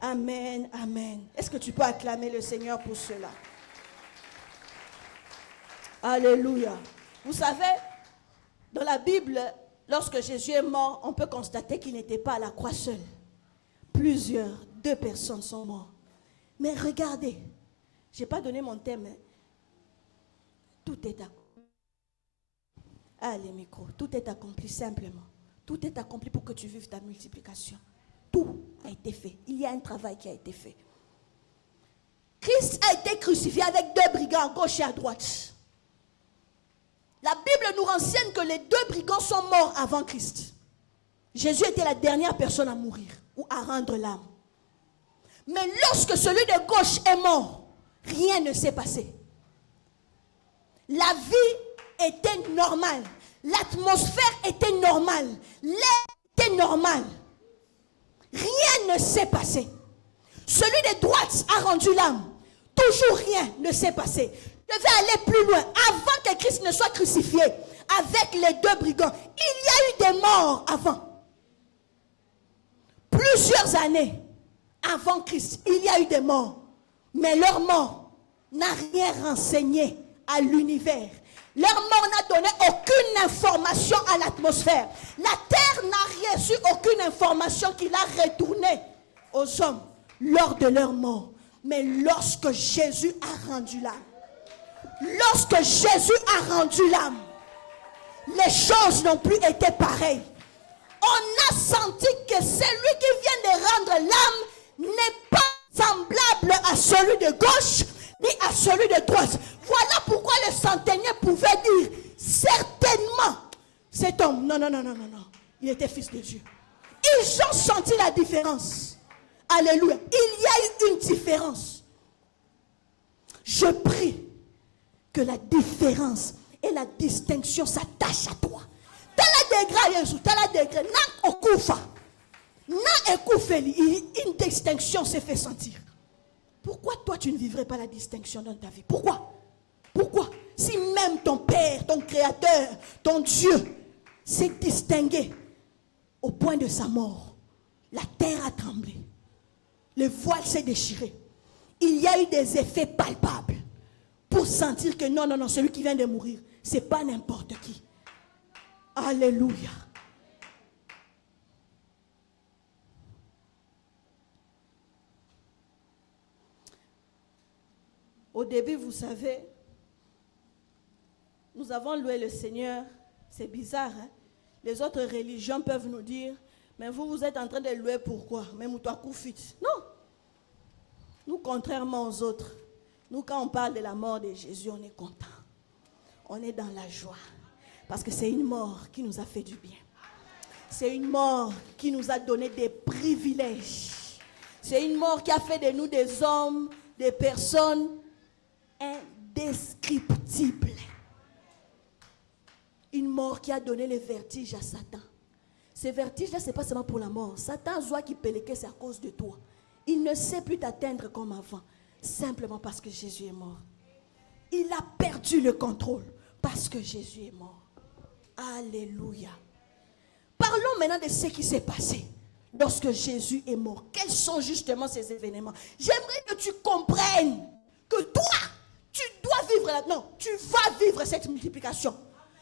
Amen, amen. Est-ce que tu peux acclamer le Seigneur pour cela? Alléluia. Vous savez, dans la Bible, lorsque Jésus est mort, on peut constater qu'il n'était pas à la croix seul. Deux personnes sont mortes. Mais regardez, je n'ai pas donné mon thème. Tout est accompli. Allez, micro. Tout est accompli simplement. Tout est accompli pour que tu vives ta multiplication. Tout a été fait. Il y a un travail qui a été fait. Christ a été crucifié avec 2 brigands à gauche et à droite. La Bible nous renseigne que les 2 brigands sont morts avant Christ. Jésus était la dernière personne à mourir ou à rendre l'âme. Mais lorsque celui de gauche est mort, rien ne s'est passé. La vie était normale. L'atmosphère était normale. L'air était normal. Rien ne s'est passé. Celui de droite a rendu l'âme. Toujours rien ne s'est passé. Je vais aller plus loin. Avant que Christ ne soit crucifié avec les 2 brigands, il y a eu des morts avant. Plusieurs années avant Christ, il y a eu des morts. Mais leur mort n'a rien renseigné à l'univers. Leur mort n'a donné aucune information à l'atmosphère. La terre n'a reçu aucune information qui l'a retourné aux hommes lors de leur mort. Mais lorsque Jésus a rendu l'âme, les choses n'ont plus été pareilles. On a senti que celui qui vient de rendre l'âme n'est pas semblable à celui de gauche ni à celui de droite. Voilà pourquoi le centenier pouvait dire certainement cet homme, non, il était fils de Dieu. Ils ont senti la différence. Alléluia. Il y a eu une différence. Je prie que la différence et la distinction s'attachent à toi. Une distinction s'est fait sentir. Pourquoi toi tu ne vivrais pas la distinction dans ta vie? Pourquoi? Si même ton Père, ton Créateur, ton Dieu s'est distingué au point de sa mort, la terre a tremblé, le voile s'est déchiré. Il y a eu des effets palpables pour sentir que non, celui qui vient de mourir, ce n'est pas n'importe qui. Alléluia. Au début, vous savez, nous avons loué le Seigneur. C'est bizarre, hein? Les autres religions peuvent nous dire, mais vous êtes en train de louer pourquoi? Même toi, Koufit. Non. Nous, contrairement aux autres, nous, quand on parle de la mort de Jésus, on est content. On est dans la joie. Parce que c'est une mort qui nous a fait du bien. C'est une mort qui nous a donné des privilèges. C'est une mort qui a fait de nous des hommes, des personnes indescriptibles. Une mort qui a donné le vertige à Satan. Ce vertige-là, ce n'est pas seulement pour la mort. Satan, zoa qui péléquait, c'est à cause de toi. Il ne sait plus t'atteindre comme avant. Simplement parce que Jésus est mort. Il a perdu le contrôle parce que Jésus est mort. Alléluia. Parlons maintenant de ce qui s'est passé lorsque Jésus est mort. Quels sont justement ces événements? J'aimerais que tu comprennes que toi, tu dois vivre là. Non, tu vas vivre cette multiplication.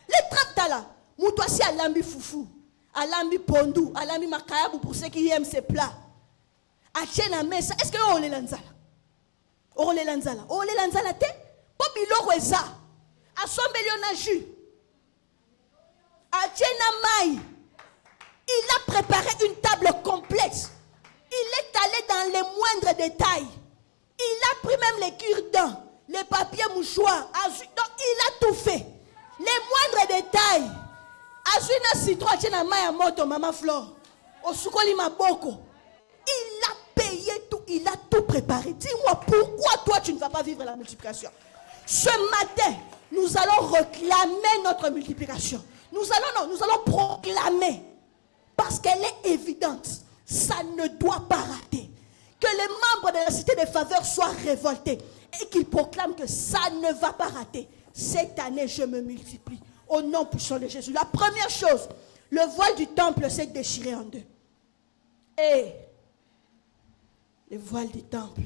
Les 30 là, moutouassi alambi foufou, alambi pondou, alambi makayabou pour ceux qui aiment ces plats. Achena mesa, est-ce que on les lanzala? On les lanzala. On les lanzala te? Popilo reza. Assombelio na jus. Achena mai. Il a préparé une table complète. Il est allé dans les moindres détails. Il a pris même les cure-dents, les papiers mouchoirs. Donc il a tout fait. Les moindres détails. Azuna citron, achena mai à moto, maman Flore. Osukoli maboko. Il a payé tout, il a tout préparé. Dis-moi pourquoi toi tu ne vas pas vivre la multiplication. Ce matin, nous allons réclamer notre multiplication. Nous allons proclamer, parce qu'elle est évidente, ça ne doit pas rater. Que les membres de la cité des faveurs soient révoltés et qu'ils proclament que ça ne va pas rater. Cette année, je me multiplie. Au nom puissant de Jésus. La première chose, le voile du temple s'est déchiré en deux. Et le voile du temple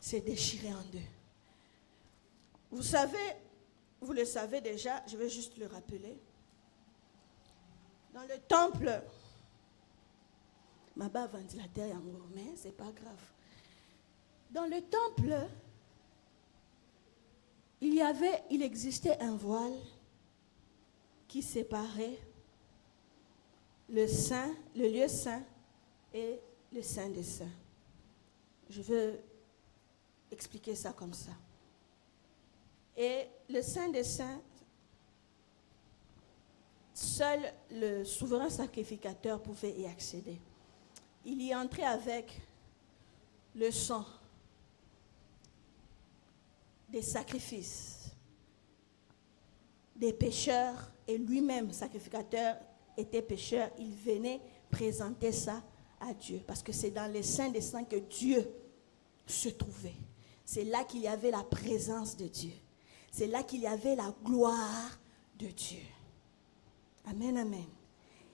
s'est déchiré en deux. Vous savez, vous le savez déjà, je vais juste le rappeler. Dans le temple, ma bas ventilateur en gros, mais c'est pas grave. Dans le temple, il existait un voile qui séparait le lieu saint et le saint des saints. Je veux expliquer ça comme ça. Et le saint des saints, seul le souverain sacrificateur pouvait y accéder. Il y entrait avec le sang des sacrifices des pécheurs, et lui-même, sacrificateur, était pécheur. Il venait présenter ça à Dieu, parce que c'est dans les saints des saints que Dieu se trouvait. C'est là qu'il y avait la présence de Dieu. C'est là qu'il y avait la gloire de Dieu. Amen, amen.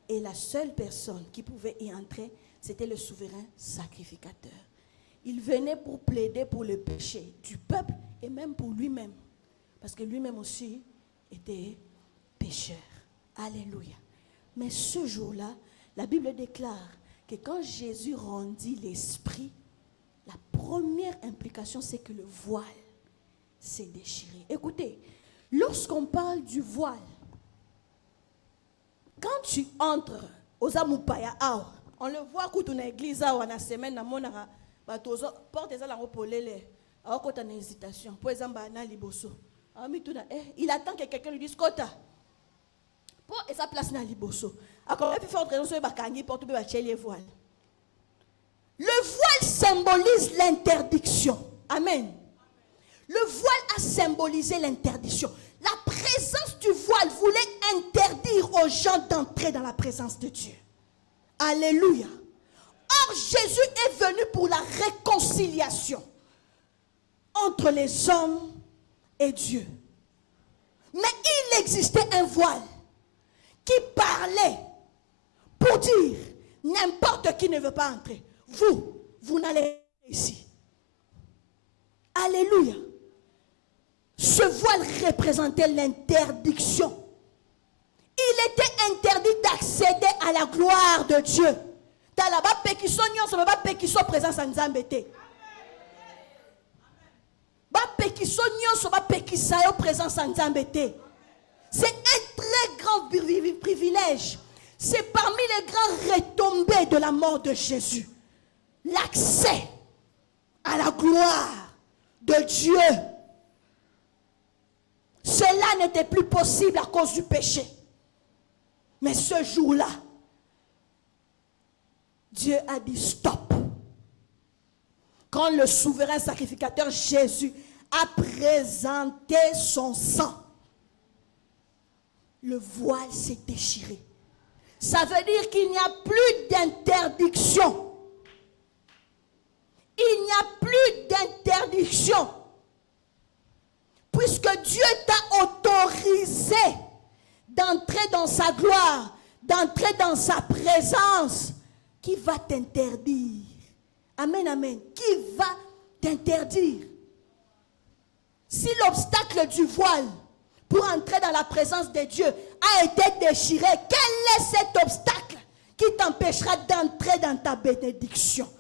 Et la seule personne qui pouvait y entrer, c'était le souverain sacrificateur. Il venait pour plaider pour le péché du peuple et même pour lui-même. Parce que lui-même aussi était pécheur. Alléluia. Mais ce jour-là, la Bible déclare que quand Jésus rendit l'esprit, la première implication, c'est que le voile s'est déchiré. Écoutez, lorsqu'on parle du voile, quand tu entres aux Amoupaya, on le voit quand on est église, on a la semaine, on a porte les alango pour les on a une hésitation. Pour exemple, il attend que quelqu'un lui dise Kota. Pour et sa place dans Liboso. Alors, il faut faire raison sur le porte le voile. Le voile symbolise l'interdiction. Amen. Le voile a symbolisé l'interdiction. La présence du voile voulait interdire aux gens d'entrer dans la présence de Dieu. Alléluia. Or, Jésus est venu pour la réconciliation entre les hommes et Dieu. Mais il existait un voile qui parlait pour dire n'importe qui ne veut pas entrer. Vous n'allez pas ici. Alléluia. Ce voile représentait l'interdiction. Il était interdit d'accéder à la gloire de Dieu. C'est un très grand privilège. C'est parmi les grands retombées de la mort de Jésus. L'accès à la gloire de Dieu. Cela n'était plus possible à cause du péché. Mais ce jour-là, Dieu a dit stop. Quand le souverain sacrificateur Jésus a présenté son sang, le voile s'est déchiré. Ça veut dire qu'il n'y a plus d'interdiction. Il n'y a plus d'interdiction. Puisque Dieu t'a autorisé d'entrer dans sa gloire, d'entrer dans sa présence, qui va t'interdire? Amen, amen. Qui va t'interdire? Si l'obstacle du voile pour entrer dans la présence de Dieu a été déchiré, quel est cet obstacle qui t'empêchera d'entrer dans ta bénédiction?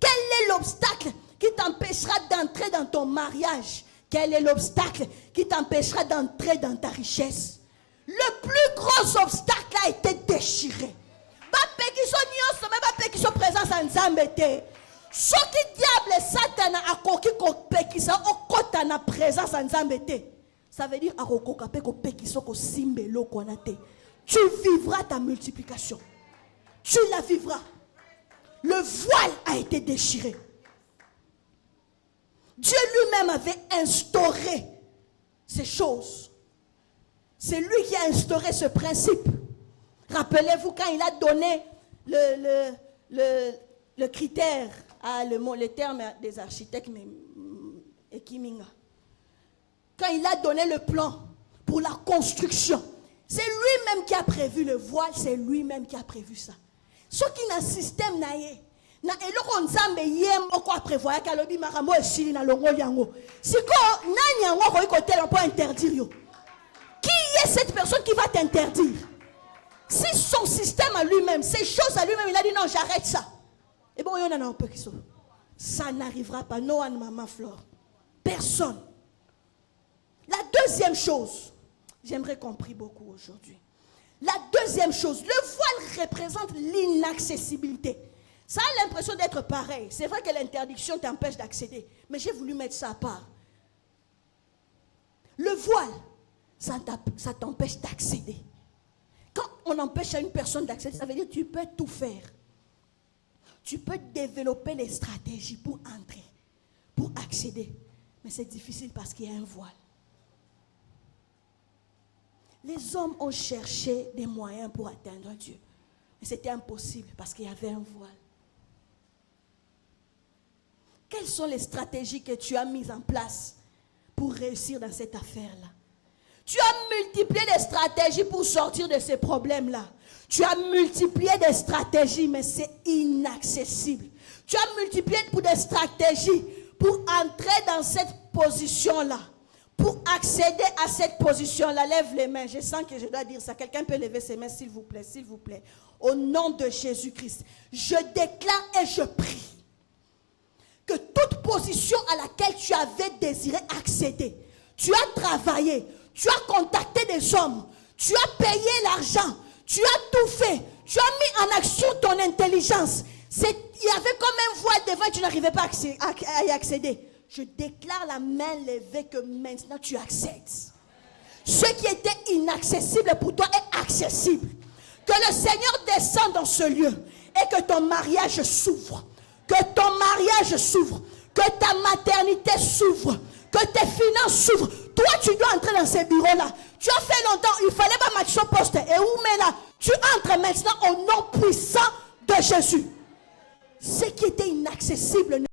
Quel est l'obstacle qui t'empêchera d'entrer dans ton mariage? Quel est l'obstacle qui t'empêchera d'entrer dans ta richesse? Le plus gros obstacle a été déchiré. Présence en Zambete. Ce qui diable Satan a koki ko pekisa okota na présence en Zambete. Ça veut dire akokoka pe ko pekiso ko simbelo konate. Tu vivras ta multiplication. Tu la vivras. Le voile a été déchiré. Dieu lui-même avait instauré ces choses. C'est lui qui a instauré ce principe. Rappelez-vous quand il a donné le critère, le terme des architectes, et Kiminga. Quand il a donné le plan pour la construction, c'est lui-même qui a prévu le voile, c'est lui-même qui a prévu ça. Ce qui n'a système naïe. Na eloko nzambe yembo ko prévoir ka lobi makambo esili na longo yango. Siko nani yango ko ikotela pour interdire yo. Qui est cette personne qui va t'interdire? Si son système à lui-même, ces choses à lui-même, il a dit non, j'arrête ça. Et bon, il y en a un peu qui sont. Ça n'arrivera pas. Non, maman Flore. Personne. La deuxième chose, j'aimerais qu'on prie beaucoup aujourd'hui. La deuxième chose, le voile représente l'inaccessibilité. Ça a l'impression d'être pareil. C'est vrai que l'interdiction t'empêche d'accéder. Mais j'ai voulu mettre ça à part. Le voile, ça t'empêche d'accéder. Quand on empêche à une personne d'accéder, ça veut dire que tu peux tout faire. Tu peux développer les stratégies pour entrer, pour accéder. Mais c'est difficile parce qu'il y a un voile. Les hommes ont cherché des moyens pour atteindre Dieu. Mais c'était impossible parce qu'il y avait un voile. Quelles sont les stratégies que tu as mises en place pour réussir dans cette affaire-là? Tu as multiplié des stratégies pour sortir de ces problèmes-là. Tu as multiplié des stratégies, mais c'est inaccessible. Tu as multiplié des stratégies pour entrer dans cette position-là. Pour accéder à cette position-là, lève les mains. Je sens que je dois dire ça. Quelqu'un peut lever ses mains, s'il vous plaît, s'il vous plaît. Au nom de Jésus-Christ, je déclare et je prie que toute position à laquelle tu avais désiré accéder, tu as travaillé, tu as contacté des hommes, tu as payé l'argent, tu as tout fait, tu as mis en action ton intelligence. Il y avait comme un voile devant et tu n'arrivais pas à y accéder. Je déclare la main levée que maintenant tu accèdes. Ce qui était inaccessible pour toi est accessible. Que le Seigneur descende dans ce lieu et que ton mariage s'ouvre. Que ton mariage s'ouvre. Que ta maternité s'ouvre. Que tes finances s'ouvrent. Toi, tu dois entrer dans ces bureaux-là. Tu as fait longtemps, il ne fallait pas mettre son poste. Et où mais là, tu entres maintenant au nom puissant de Jésus. Ce qui était inaccessible